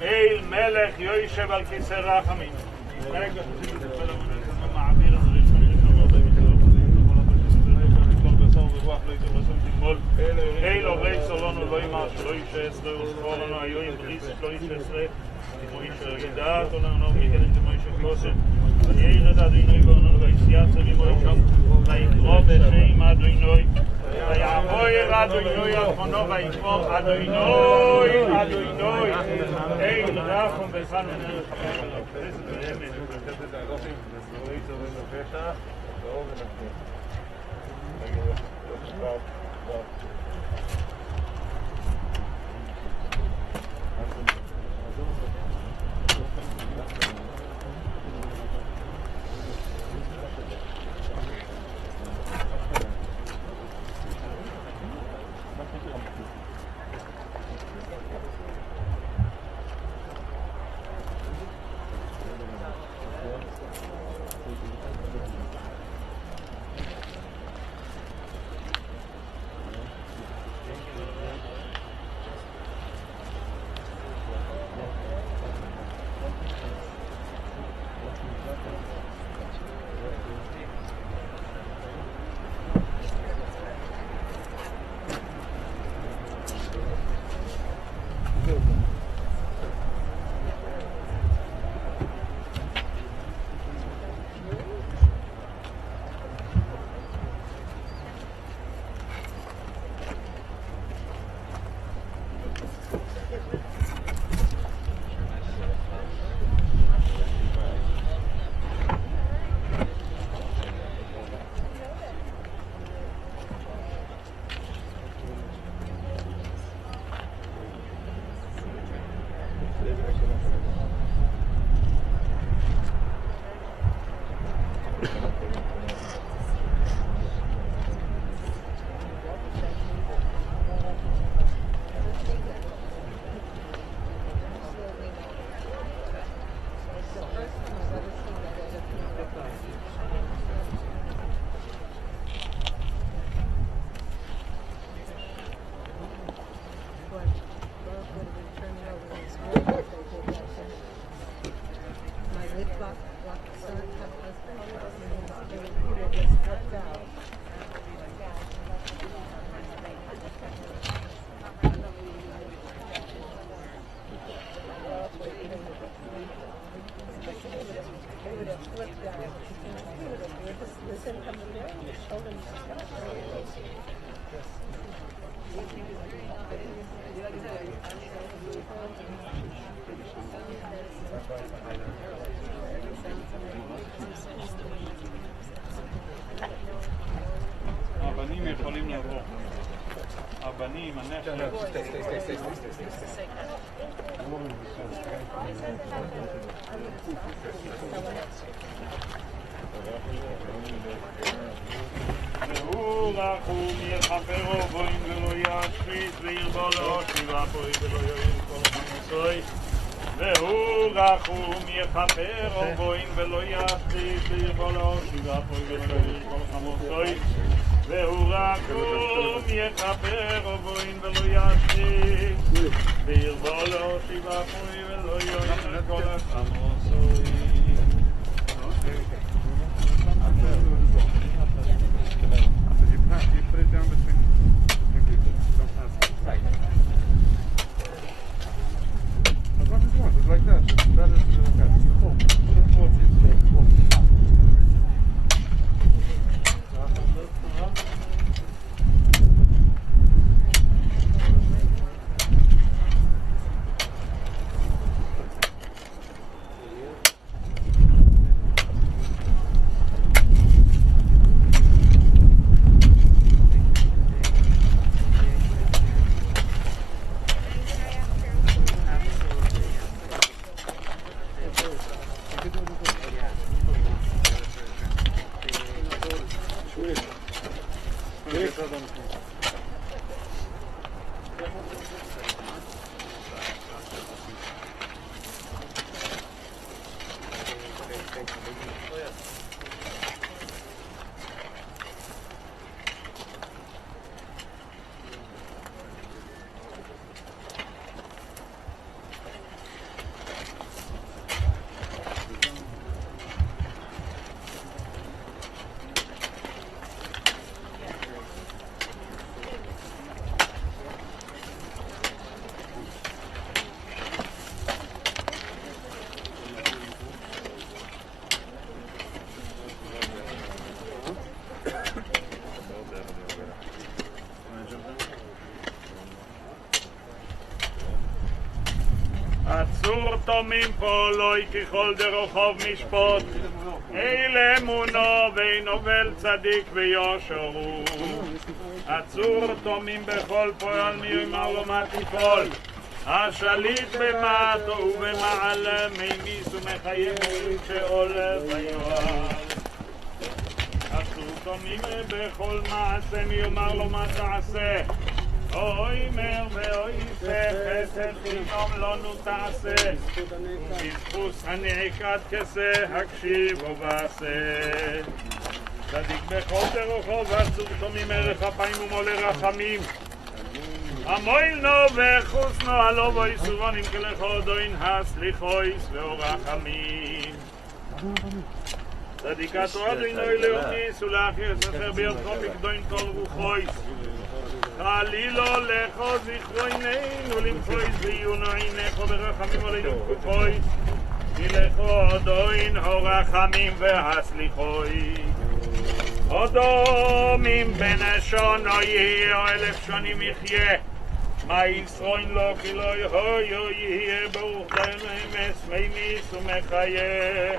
אל מלך יושב על כיסא רחמים. רגע, מעביר את זה, אל אורי סולונו לא ימר שלא אישה עשרה וספור לנו היו עם בריס לא אישה עשרה כמו אישה ידעת עולנו מכן את מוישה קוסם וירד אדוני ואוננו ויסייצה ממוישם ויקרוא בשם אדוני ויעבויר אדוני על פונו ויקרוא אדוני אל רחום וחן ונרח חפש באמת הבנים יכולים לבוא. הבנים, הנכד. והוא רחום יכפרו בוים ולא ישחית וירבו לאושי ואפוי ולא יועיל כל חמוסוי והוא רחום יכפרו בוים ולא ישחית וירבו לאושי ואפוי ולא יועיל כל חמוסוי והוא רחום יכפרו בוים ולא ישחית וירבו לאושי ואפוי ולא יועיל כל חמוסוי. You put it down between people. Don't pass it. Right. As much as you want, it's like that. It's better to do like that. Put it towards you. עצור תומים פה לוי ככל דרוחוב משפוט אלה אמונו ואינובל צדיק ויושר הוא עצור תומים בכל פועל מי אמר לו מה תיפול השליט במטו ובמעלה מימיס ומחיים שעולה ויואל עצור תומים בכל מעשה מי אמר לו מה תעשה אוי מר ואוי חסד חינום לנו תעשה ובזכוס הנעקת כסה הקשיב ובעשה צדיק בכל דרוכו ועצור תומים ערך אפיים ומולה רחמים המויל נו וחוסנו הלא ויסובונים כלכו דוין הסליחויס ואורחמים צדיקתו אדינוי לאוניס ולאחי אספר ביותכו מקדוין כל רוחויס חלילו לכו זכרויננו למחויס ויונו עינכו ברחמים עלינו כוחויס כי לכו דוין הורחמים והסליחויס אדומים בנשונו יהיה 1000 שנים יחיה מה ישרוין לו כי לא יהיה ברוך דיין אמס מימיס ומחיה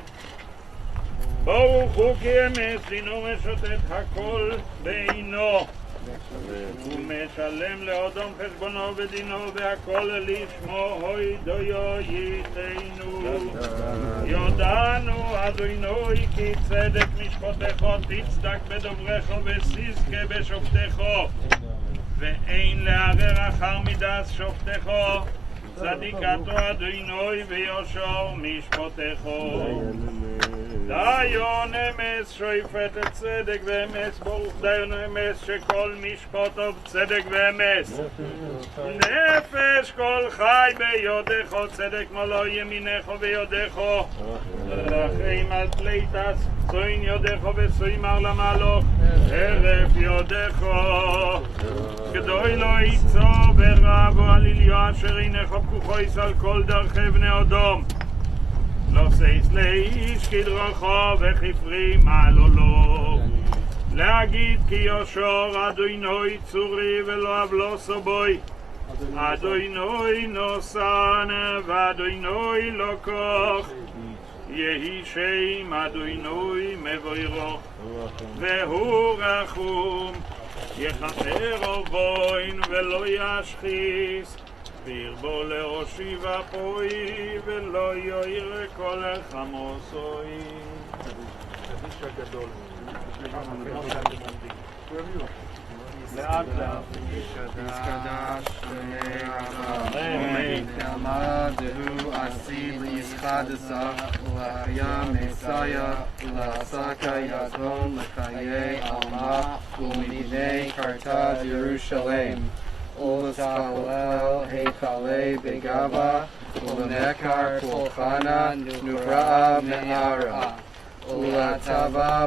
ברוך הוא כי אמס דינו משוטט הכל בעינו ומשלם לאדום חשבונו ודינו והכל לשמו הוידו ייתנו יודענו אדוני כי צדק משפטך תצדק בדוברך ותזכה בשופטך ואין לערער אחר מידת שופטך צדיקתו אדוני ויושר משפטך דיון אמס שופט צדק ואמס ברוך דיון אמס שכל משפטו צדק ואמס נפש כל חי ביודך צדק מלוא ימינך ויודך לכם על פליטס צוין יודך וסוימר למלוך ערף יודך גדוי לא יצא ורב ועליליו אשר עינך פקוחו על כל דרכי בני אדום לא סייס לאיש כדרכו וכפרי מעלולו להגיד כי יושר אדוני צורי ולא אבלוסו בוי אדוני נוסן ואדוני לא כוח יהי שם אדוני מבוירו והוא רחום יכפר אובוין ולא ישחיס וירבו להושיב אפוי ולא יויר כל חמוסוי קדיש הגדול לאט לאט יזקדש ומי כמה דהו עשי לישחדסה ולחיה מסיה ולעסקה יזון לחיי עלמה ומדיני קרתת ירושלים ולסחלל היכלי בגבה ולנקר פולחנה נבראה מערה ולטבע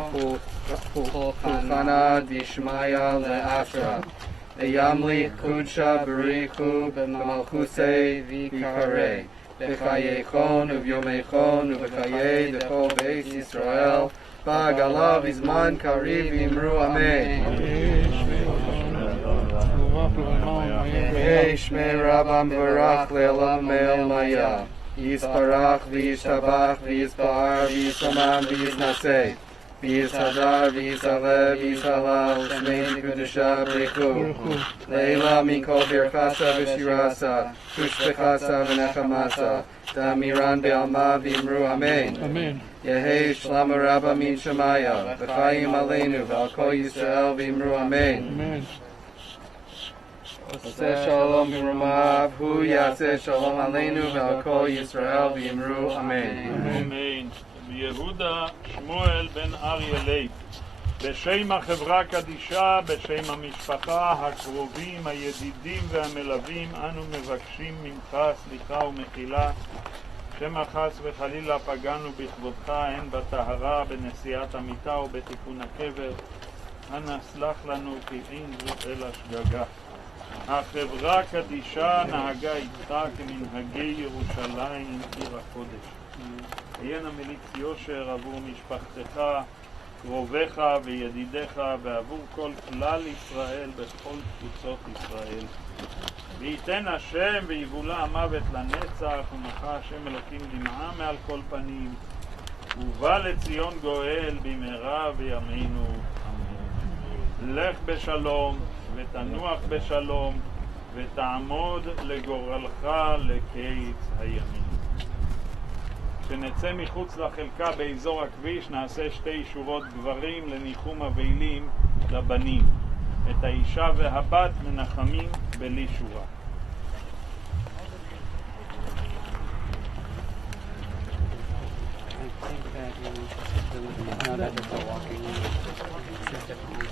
פולחנה דשמיא לאשרה וימלי קודשה בריחו במלכוסי ויקרא בחייכון וביומייכון ובחיי דכל בית ישראל בעגלה בזמן קריב אמרו אמן שמי רבם ברך לעולם מעלמיה יספרח וישתבח ויספאר ויסמן ויסנשא ויסהדר ויסהלל ויסהלל שמי קדושה בריחו לעילה מכל ברכסה ושירסה ושבחסה ונחמסה דאמירן בעלמה ואמרו אמן יהי שלמה רבה מן שמיה וחיים עלינו ועל כל ישראל ואמרו אמן עושה שלום במרומיו, הוא יעשה שלום עלינו ועל כל ישראל ואמרו אמן. אמן. ויהודה שמואל בן אריה בשם החברה קדישה, בשם המשפחה, הקרובים, הידידים והמלווים, אנו מבקשים ממך סליחה ומחילה שמא חס וחלילה פגענו בכבודך, הן בטהרה, בנשיאת המיטה ובתיקון הקבר. אנא סלח לנו כי אין זאת אלא שגגה. החברה קדישה נהגה איתך כמנהגי ירושלים עיר הקודש. תהיינה מליץ יושר עבור משפחתך, קרוביך וידידיך ועבור כל כלל ישראל בכל תפוצות ישראל. וייתן השם ויבולע המוות לנצח, ומחה השם אלוקים דמעה מעל כל פנים, ובא לציון גואל במהרה בימינו אמן. לך בשלום ותנוח בשלום ותעמוד לגורלך לקיץ הימים. כשנצא מחוץ לחלקה באזור הכביש נעשה 2 שורות גברים לניחום אבלים לבנים. את האישה והבת מנחמים בלי שורה. I think that now that we're walking, it's different.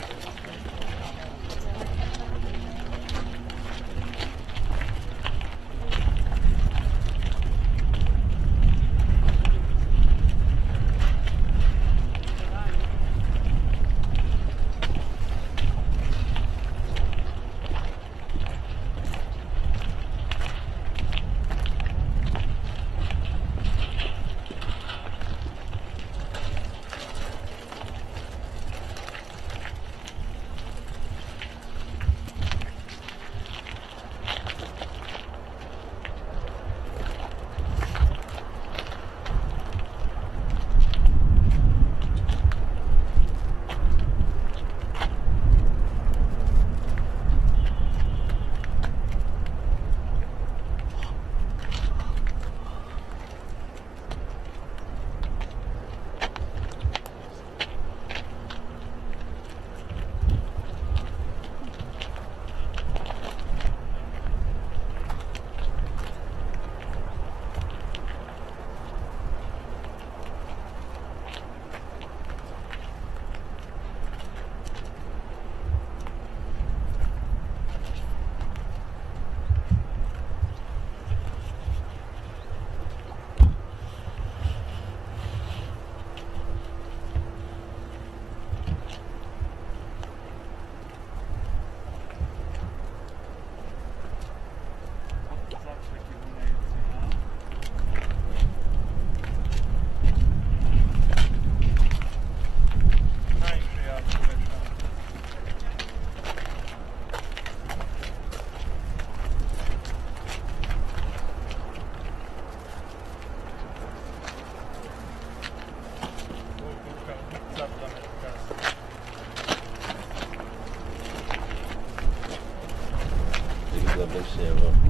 Number 7.